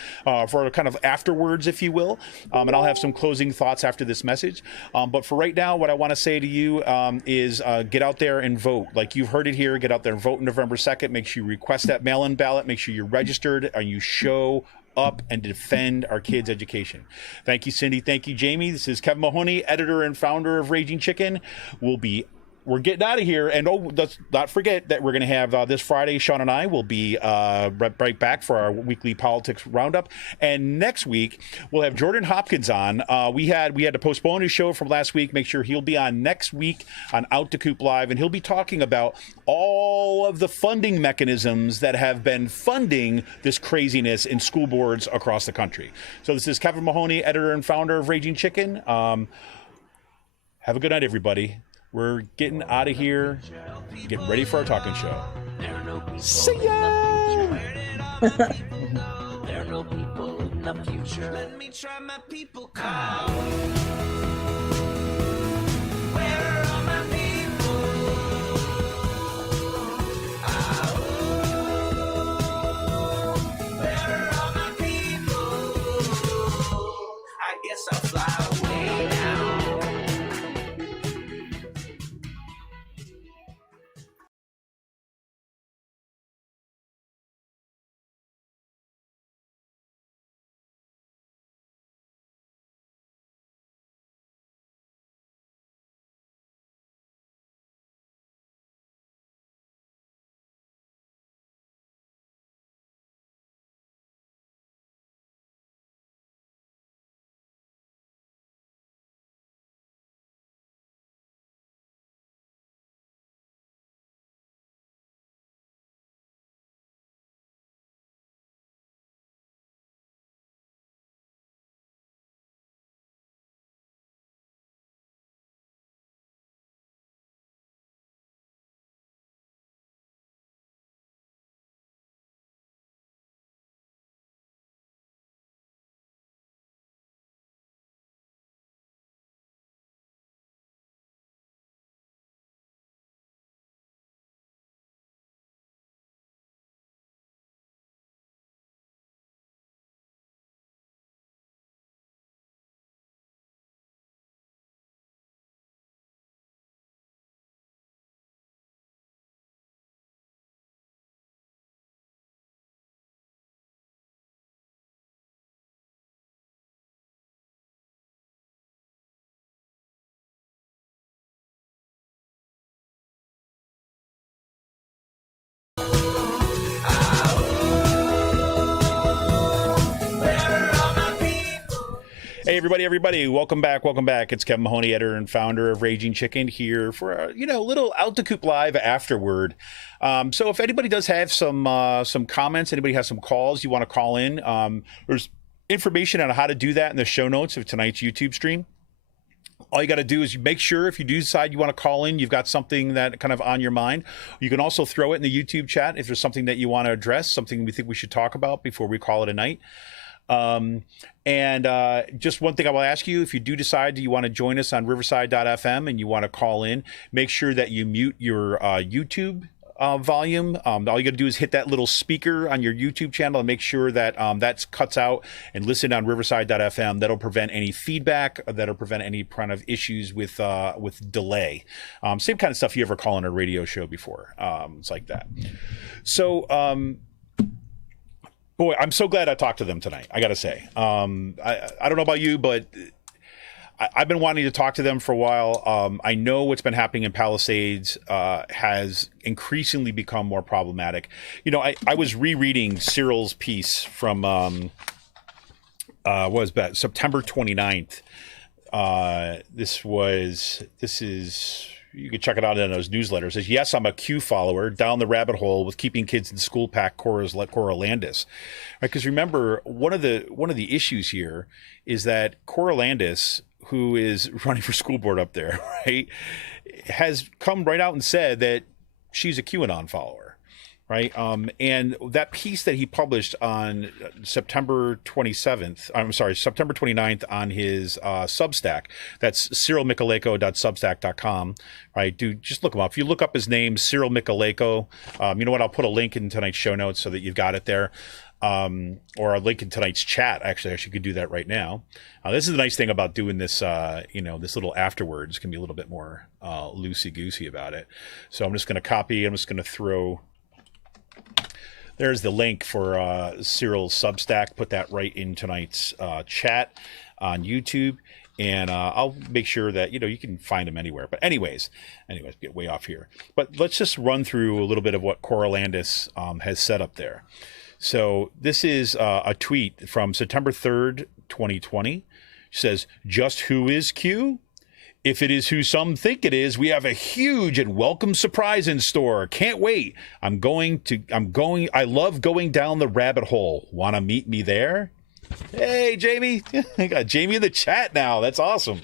for a kind of afterwards, if you will. And I'll have some closing thoughts after this message. But for right now, what I want to say to you is get out there and vote. Like you've heard it here, get out there and vote on November 2nd. Make sure you request that mail-in ballot. Make sure you're registered and you show up and defend our kids' education. Thank you, Cyndi. Thank you, Jamie. This is Kevin Mahoney, editor and founder of Raging Chicken. We're getting out of here. And let's not forget that we're going to have this Friday, Sean and I will be right back for our weekly politics roundup. And next week, we'll have Jordan Hopkins on. We had to postpone his show from last week. Make sure he'll be on next week on Out to Coop Live. And he'll be talking about all of the funding mechanisms that have been funding this craziness in school boards across the country. So this is Kevin Mahoney, editor and founder of Raging Chicken. Have a good night, everybody. We're getting out of here. Get ready for our talking show. See ya! There are no people in the the future. Let me try my people call. Where are all my people? Where are all my people? I guess I'll fly away now. Hey, everybody, welcome back. It's Kevin Mahoney, editor and founder of Raging Chicken, here for a little Out the Coop Live afterword. So if anybody does have some comments, anybody has some calls you want to call in, there's information on how to do that in the show notes of tonight's YouTube stream. All you got to do is make sure, if you do decide you want to call in, you've got something that kind of on your mind. You can also throw it in the YouTube chat if there's something that you want to address, something we think we should talk about before we call it a night. Just one thing I will ask you, if you do decide you want to join us on riverside.fm and you want to call in, make sure that you mute your YouTube volume. All you got to do is hit that little speaker on your YouTube channel and make sure that that's cuts out, and listen on riverside.fm. That'll prevent any feedback, that'll prevent any kind of issues with delay. Same kind of stuff you ever call on a radio show before. It's like that. So, boy, I'm so glad I talked to them tonight, I got to say. I don't know about you, but I've been wanting to talk to them for a while. I know what's been happening in Palisades has increasingly become more problematic. I was rereading Cyril's piece from, what was that, September 29th. This is... You can check it out in those newsletters. It says, yes, I'm a Q follower down the rabbit hole with keeping kids in school pack Cora's like Cora Landis. Right? Because remember, one of the issues here is that Cora Landis, who is running for school board up there, right, has come right out and said that she's a QAnon follower. Right. And that piece that he published on September 29th on his Substack, that's cyrilmichaleko.substack.com. Right. Just look him up. If you look up his name, Cyril Michaleko, you know what? I'll put a link in tonight's show notes so that you've got it there. Or a link in tonight's chat. Actually, could do that right now. This is the nice thing about doing this, this little afterwards can be a little bit more loosey-goosey about it. So I'm just going to copy. I'm just going to throw... There's the link for Cyril's Substack. Put that right in tonight's chat on YouTube. And I'll make sure that, you can find him anywhere. But anyways, get way off here. But let's just run through a little bit of what Cora Landis has set up there. So this is a tweet from September 3rd, 2020. She says, just who is Q? If it is who some think it is, we have a huge and welcome surprise in store. Can't wait. I love going down the rabbit hole. Want to meet me there? Hey, Jamie. I got Jamie in the chat now. That's awesome.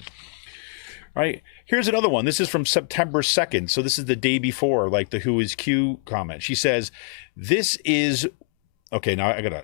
All right. Here's another one. This is from September 2nd. So this is the day before, like the who is Q comment. She says, this is Okay,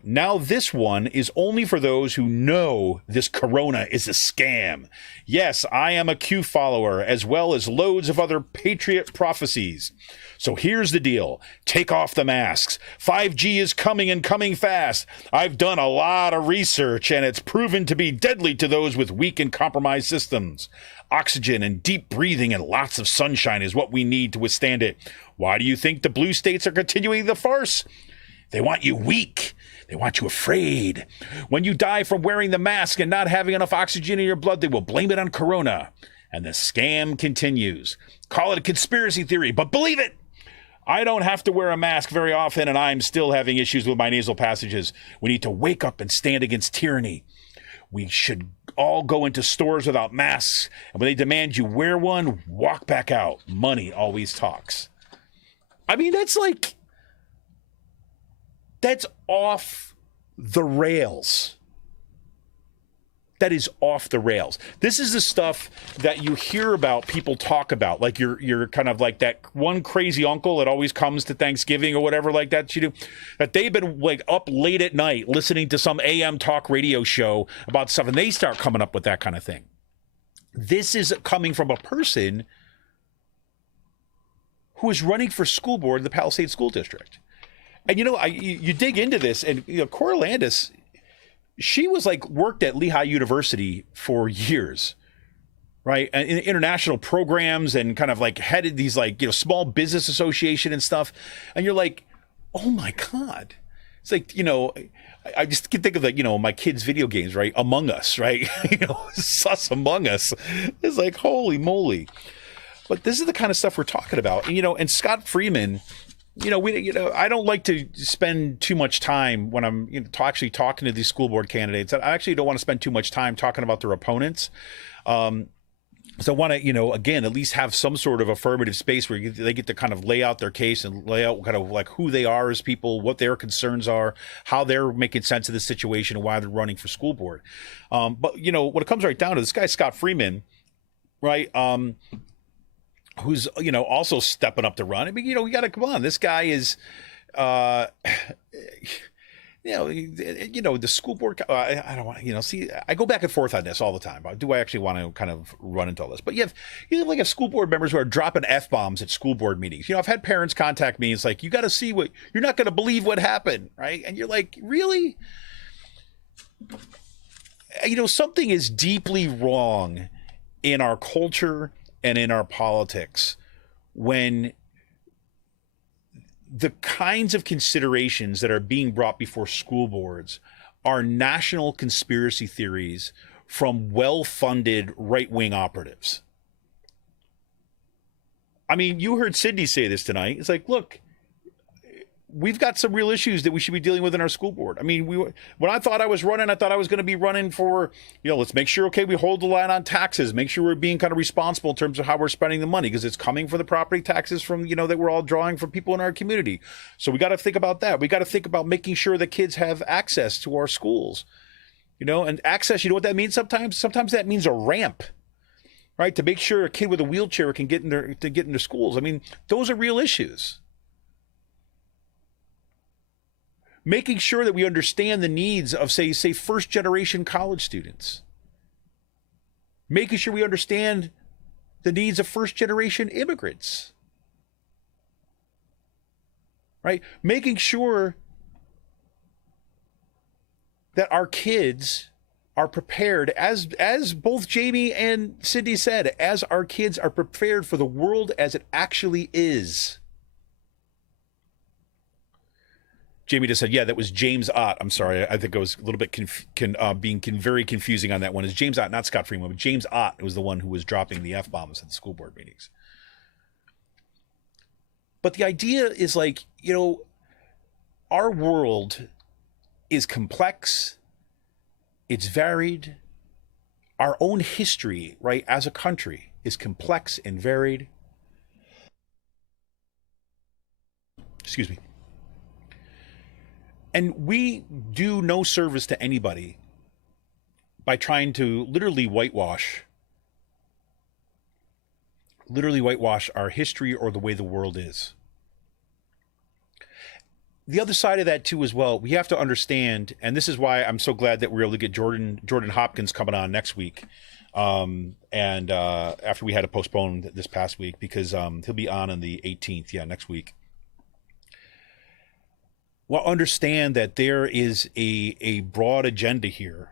now this one is only for those who know this corona is a scam. Yes, I am a Q follower, as well as loads of other patriot prophecies. So here's the deal. Take off the masks. 5G is coming and coming fast. I've done a lot of research, and it's proven to be deadly to those with weak and compromised systems. Oxygen and deep breathing and lots of sunshine is what we need to withstand it. Why do you think the blue states are continuing the farce? They want you weak. They want you afraid. When you die from wearing the mask and not having enough oxygen in your blood, they will blame it on corona. And the scam continues. Call it a conspiracy theory, but believe it. I don't have to wear a mask very often, and I'm still having issues with my nasal passages. We need to wake up and stand against tyranny. We should all go into stores without masks, and when they demand you wear one, walk back out. Money always talks. I mean, that's off the rails. That is off the rails. This is the stuff that you hear about people talk about. Like you're kind of like that one crazy uncle that always comes to Thanksgiving or whatever like that you do. That they've been like up late at night listening to some AM talk radio show about stuff, and they start coming up with that kind of thing. This is coming from a person who is running for school board in the Palisades School District. And you dig into this, and Cora Landis, she was worked at Lehigh University for years, right? And in international programs, and kind of headed these small business association and stuff. And you're like, oh my God. It's I just can think of my kids' video games, right? Among Us, right? Sus Among Us. It's like, holy moly. But this is the kind of stuff we're talking about. And, and Scott Freeman, I don't like to spend too much time when I'm actually talking to these school board candidates. I actually don't want to spend too much time talking about their opponents. So I want to, again, at least have some sort of affirmative space where they get to kind of lay out their case and lay out kind of who they are as people, what their concerns are, how they're making sense of this situation, and why they're running for school board. But, when it comes right down to this guy, Scott Freeman, right? Who's also stepping up to run. I mean, we got to come on. This guy is, the school board. I don't want to, see. I go back and forth on this all the time. Do I actually want to kind of run into all this? But you have school board members who are dropping F-bombs at school board meetings. I've had parents contact me. It's like, you got to see you're not going to believe what happened, right? And you're like, really? Something is deeply wrong in our culture and in our politics when the kinds of considerations that are being brought before school boards are national conspiracy theories from well-funded right-wing operatives. I mean, you heard Cyndi say this tonight. It's like, look, we've got some real issues that we should be dealing with in our school board. I mean, when I thought I was running, I thought I was going to be running for, let's make sure, we hold the line on taxes, make sure we're being kind of responsible in terms of how we're spending the money, because it's coming for the property taxes from, that we're all drawing from people in our community. So we got to think about that. We got to think about making sure that kids have access to our schools, and access, what that means sometimes? Sometimes that means a ramp, right? To make sure a kid with a wheelchair can get into schools. I mean, those are real issues. Making sure that we understand the needs of, say, first-generation college students. Making sure we understand the needs of first-generation immigrants. Right? Making sure that our kids are prepared, as both Jamie and Cyndi said, as our kids are prepared for the world as it actually is. Jamie just said, yeah, that was James Ott. I'm sorry. I think I was a little bit being very confusing on that one. It's James Ott, not Scott Freeman, but James Ott was the one who was dropping the F-bombs at the school board meetings. But the idea is our world is complex. It's varied. Our own history, right, as a country is complex and varied. Excuse me. And we do no service to anybody by trying to literally whitewash our history or the way the world is. the other side of that too as well, we have to understand, and this is why I'm so glad that we're able to get Jordan Hopkins coming on next week. And after we had to postpone this past week, because he'll be on the 18th, next week. Well, understand that there is a broad agenda here,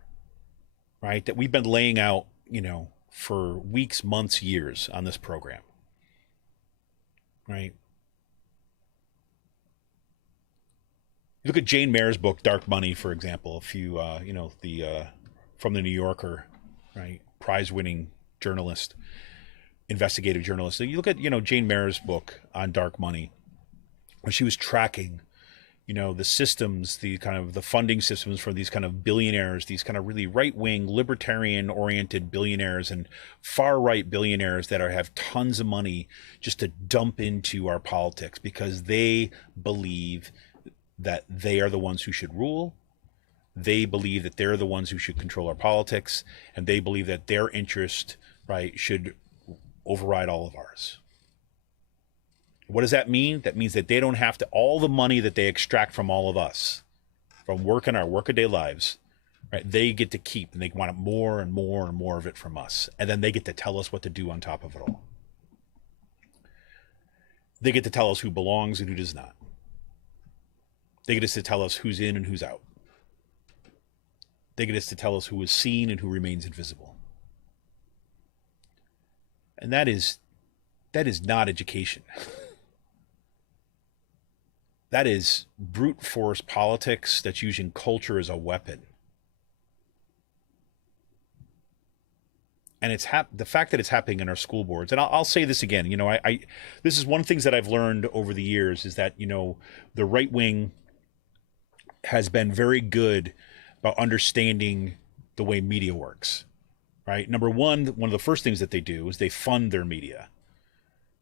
right? That we've been laying out, for weeks, months, years on this program, right? You look at Jane Mayer's book, Dark Money, for example. If you, from the New Yorker, right? Prize-winning journalist, investigative journalist. So you look at, Jane Mayer's book on dark money, when she was tracking, the systems, the kind of the funding systems for these kind of billionaires, these kind of really right-wing, libertarian-oriented billionaires and far-right billionaires that have tons of money just to dump into our politics because they believe that they are the ones who should rule. They believe that they're the ones who should control our politics, and they believe that their interest, right, should override all of ours. What does that mean? That means that they don't have to, all the money that they extract from all of us, from working our workaday lives, right, they get to keep, and they want more and more and more of it from us. And then they get to tell us what to do on top of it all. They get to tell us who belongs and who does not. They get to tell us who's in and who's out. They get us to tell us who is seen and who remains invisible. And that is not education. That is brute force politics that's using culture as a weapon. And it's the fact that it's happening in our school boards. And I'll say this again, this is one of the things that I've learned over the years is that, the right wing has been very good about understanding the way media works, right? Number one of the first things that they do is they fund their media,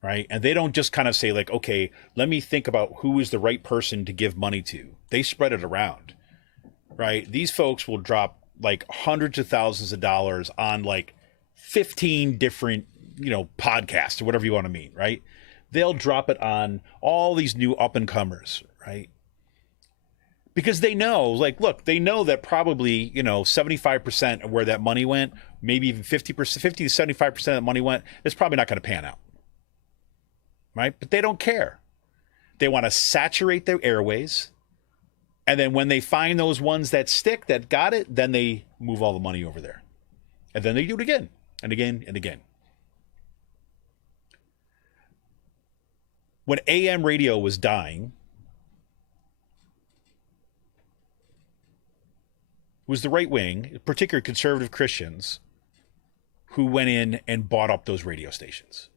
right? And they don't just kind of say like, okay, let me think about who is the right person to give money to. They spread it around, right? These folks will drop like hundreds of thousands of dollars on like 15 different, podcasts or whatever you want to mean, right? They'll drop it on all these new up and comers, right? Because they know, they know that probably, 75% of where that money went, maybe even 50 to 75% of that money went, it's probably not going to pan out. Right? But they don't care. They want to saturate their airways. And then when they find those ones that stick, that got it, then they move all the money over there. And then they do it again and again and again. When AM radio was dying, was the right wing, particularly conservative Christians, who went in and bought up those radio stations.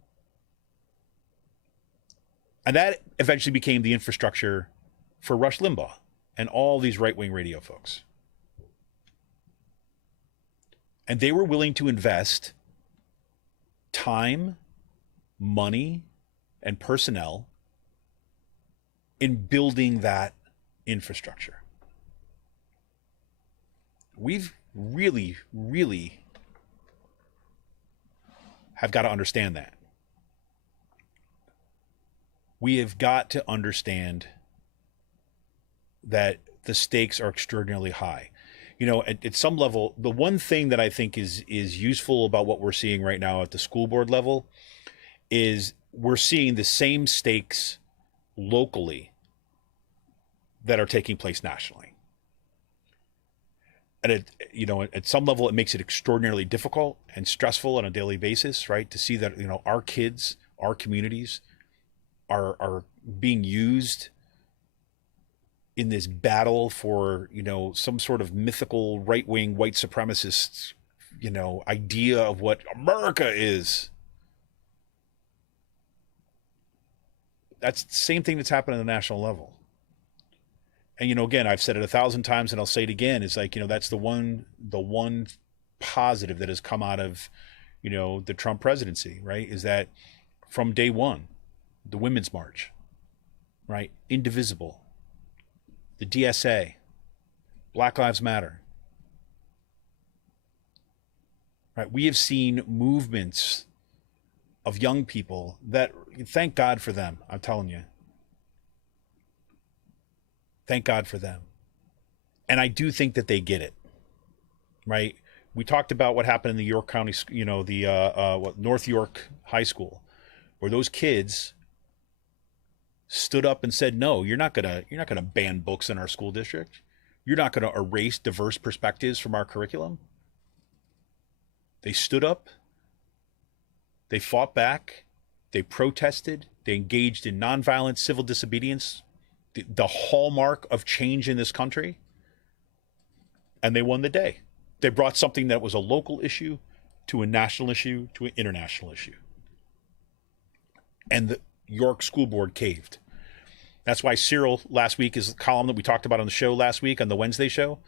And that eventually became the infrastructure for Rush Limbaugh and all these right-wing radio folks. And they were willing to invest time, money, and personnel in building that infrastructure. We've really, really have got to understand that. We have got to understand that the stakes are extraordinarily high. At some level, the one thing that I think is useful about what we're seeing right now at the school board level is we're seeing the same stakes locally that are taking place nationally. And at some level, it makes it extraordinarily difficult and stressful on a daily basis, right? To see that, our kids, our communities are being used in this battle for, some sort of mythical right-wing white supremacist, idea of what America is. That's the same thing that's happening at the national level. And, again, I've said it 1,000 times and I'll say it again. It's like, that's the one positive that has come out of, the Trump presidency, right? Is that from day one, the Women's March, right? Indivisible. The DSA, Black Lives Matter, right? We have seen movements of young people that, thank God for them, I'm telling you. Thank God for them. And I do think that they get it, right? We talked about what happened in the York County, North York High School, where those kids stood up and said, "No, you're not gonna ban books in our school district. You're not gonna erase diverse perspectives from our curriculum." They stood up. They fought back. They protested. They engaged in nonviolent civil disobedience, the hallmark of change in this country, and they won the day. They brought something that was a local issue to a national issue to an international issue. And the York School Board caved. That's why Cyril last week, is a column that we talked about on the show last week, on the Wednesday show,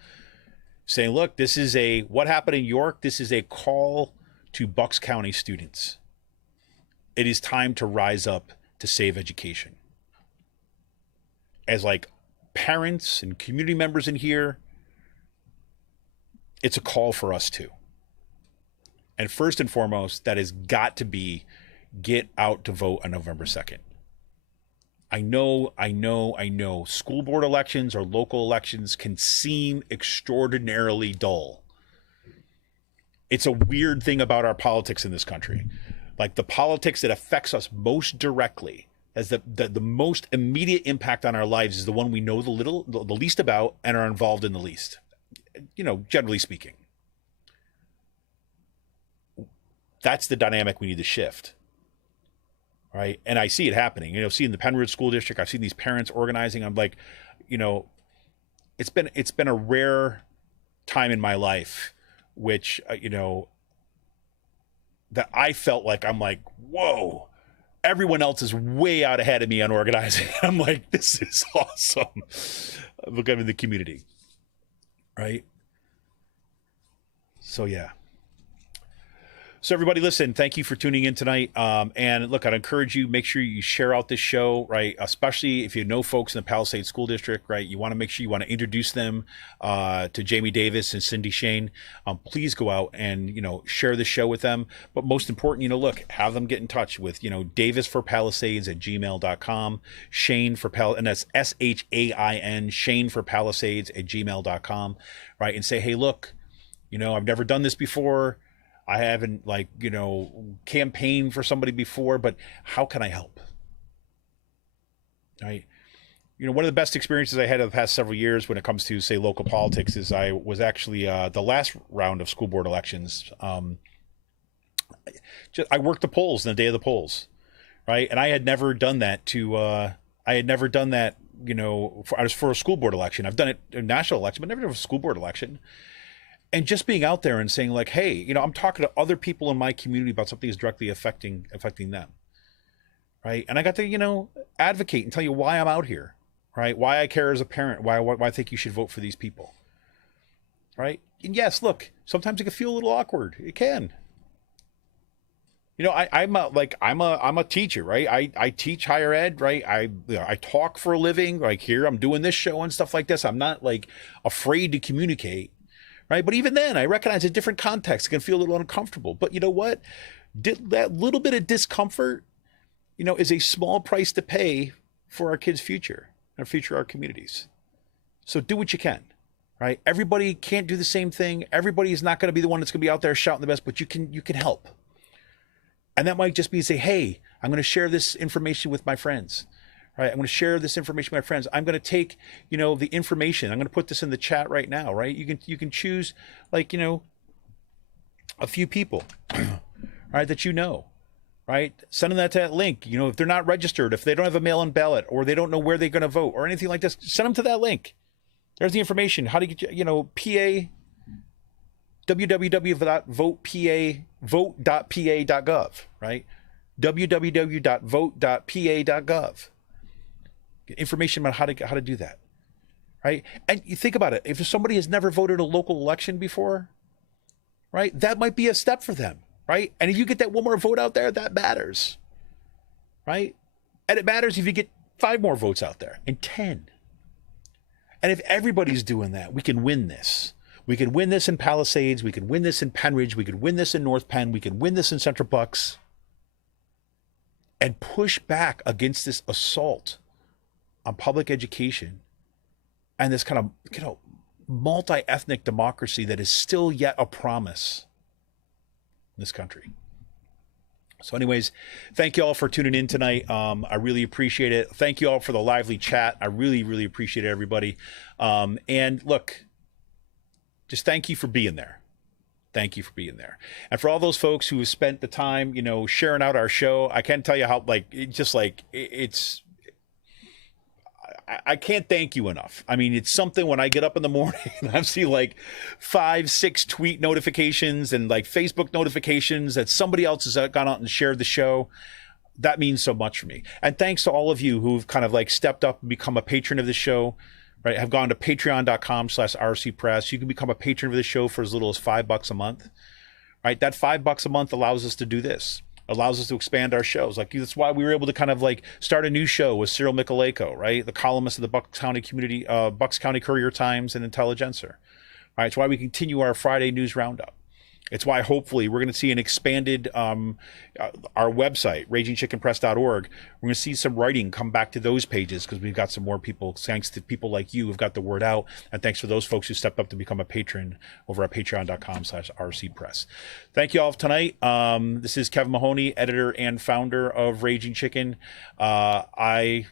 saying, look, this is what happened in York, this is a call to Bucks County students. It is time to rise up to save education. As like parents and community members in here, it's a call for us too. And first and foremost, that has got to be get out to vote on November 2nd. I know school board elections or local elections can seem extraordinarily dull. It's a weird thing about our politics in this country. Like the politics that affects us most directly, as the most immediate impact on our lives, is the one we know the least about and are involved in the least. Generally speaking. That's the dynamic we need to shift. Right. And I see it happening, see in the Penrose School District, I've seen these parents organizing. I'm like, it's been a rare time in my life, which, that I felt like, I'm like, whoa, everyone else is way out ahead of me on organizing. I'm like, this is awesome. Look, I'm in the community. Right. So, yeah. So everybody, listen, thank you for tuning in tonight. And look, I'd encourage you, make sure you share out this show, right? Especially if you know folks in the Palisades School District, right? You want to make sure you want to introduce them to Jamie Davis and Cyndi Shain. Please go out and, share the show with them. But most important, look, have them get in touch with, davisforpalisades@gmail.com, Shain for and that's SHAIN, Shain for Palisades@gmail.com, right? And say, hey, look, I've never done this before. I haven't campaigned for somebody before, but how can I help? Right. One of the best experiences I had in the past several years when it comes to, say, local politics is I was actually the last round of school board elections. I worked the polls on the day of the polls. Right. And I had never done that for a school board election. I've done it in a national election, but never done a school board election. And just being out there and saying like, hey, I'm talking to other people in my community about something that's directly affecting them. Right. And I got to, advocate and tell you why I'm out here. Right. Why I care as a parent, why I think you should vote for these people. Right. And yes, look, sometimes it can feel a little awkward. It can. I'm a teacher, right? I teach higher ed, right? I talk for a living. Like here, I'm doing this show and stuff like this. I'm not like afraid to communicate. Right. But even then, I recognize a different context. It can feel a little uncomfortable. But you know what? That little bit of discomfort, is a small price to pay for our kids' future, our future, our communities. So do what you can. Right. Everybody can't do the same thing. Everybody is not going to be the one that's going to be out there shouting the best, but you can help. And that might just be say, hey, I'm going to share this information with my friends. Right. I'm going to share this information with my friends. I'm going to take, the information. I'm going to put this in the chat right now. Right. You can choose a few people, right, that right. Send them that link. If they're not registered, if they don't have a mail-in ballot or they don't know where they're going to vote or anything like this, send them to that link. There's the information. How to get, PA, www.vote.pa.gov, right? www.vote.pa.gov. Information about how to do that, right? And you think about it. If somebody has never voted a local election before, right, that might be a step for them, right? And if you get that one more vote out there, that matters, right? And it matters if you get 5 more votes out there and 10. And if everybody's doing that, we can win this. We can win this in Palisades. We can win this in Penridge. We could win this in North Penn. We can win this in Central Bucks and push back against this assault on public education and this kind of, multi-ethnic democracy that is still yet a promise in this country. So anyways, thank you all for tuning in tonight. I really appreciate it. Thank you all for the lively chat. I really, really appreciate it, everybody. And look, just thank you for being there. Thank you for being there. And for all those folks who have spent the time, sharing out our show, I can't tell you how, I can't thank you enough. I mean, it's something when I get up in the morning and I see 5-6 tweet notifications and Facebook notifications that somebody else has gone out and shared the show. That means so much for me. And thanks to all of you who've kind of stepped up and become a patron of the show, right? Have gone to patreon.com/rcpress. You can become a patron of the show for as little as $5 a month, right? That $5 a month allows us to do this. Allows us to expand our shows. That's why we were able to kind of start a new show with Cyril Michaleko, right? The columnist of the Bucks County Courier Times and Intelligencer. Right? It's why we continue our Friday news roundup. It's why hopefully we're going to see an expanded, our website, ragingchickenpress.org. We're going to see some writing come back to those pages because we've got some more people, thanks to people like you who've got the word out. And thanks for those folks who stepped up to become a patron over at patreon.com/rcpress. Thank you all tonight. This is Kevin Mahoney, editor and founder of Raging Chicken. I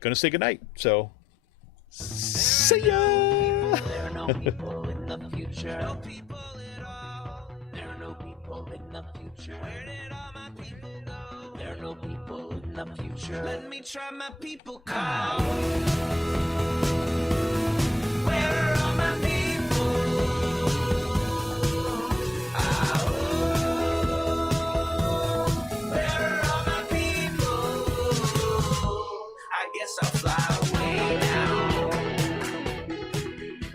going to say goodnight. So see ya. There are no people in the future. No people at all. There are no people in the future. Where did all my people go? There are no people in the future. Let me try my people call.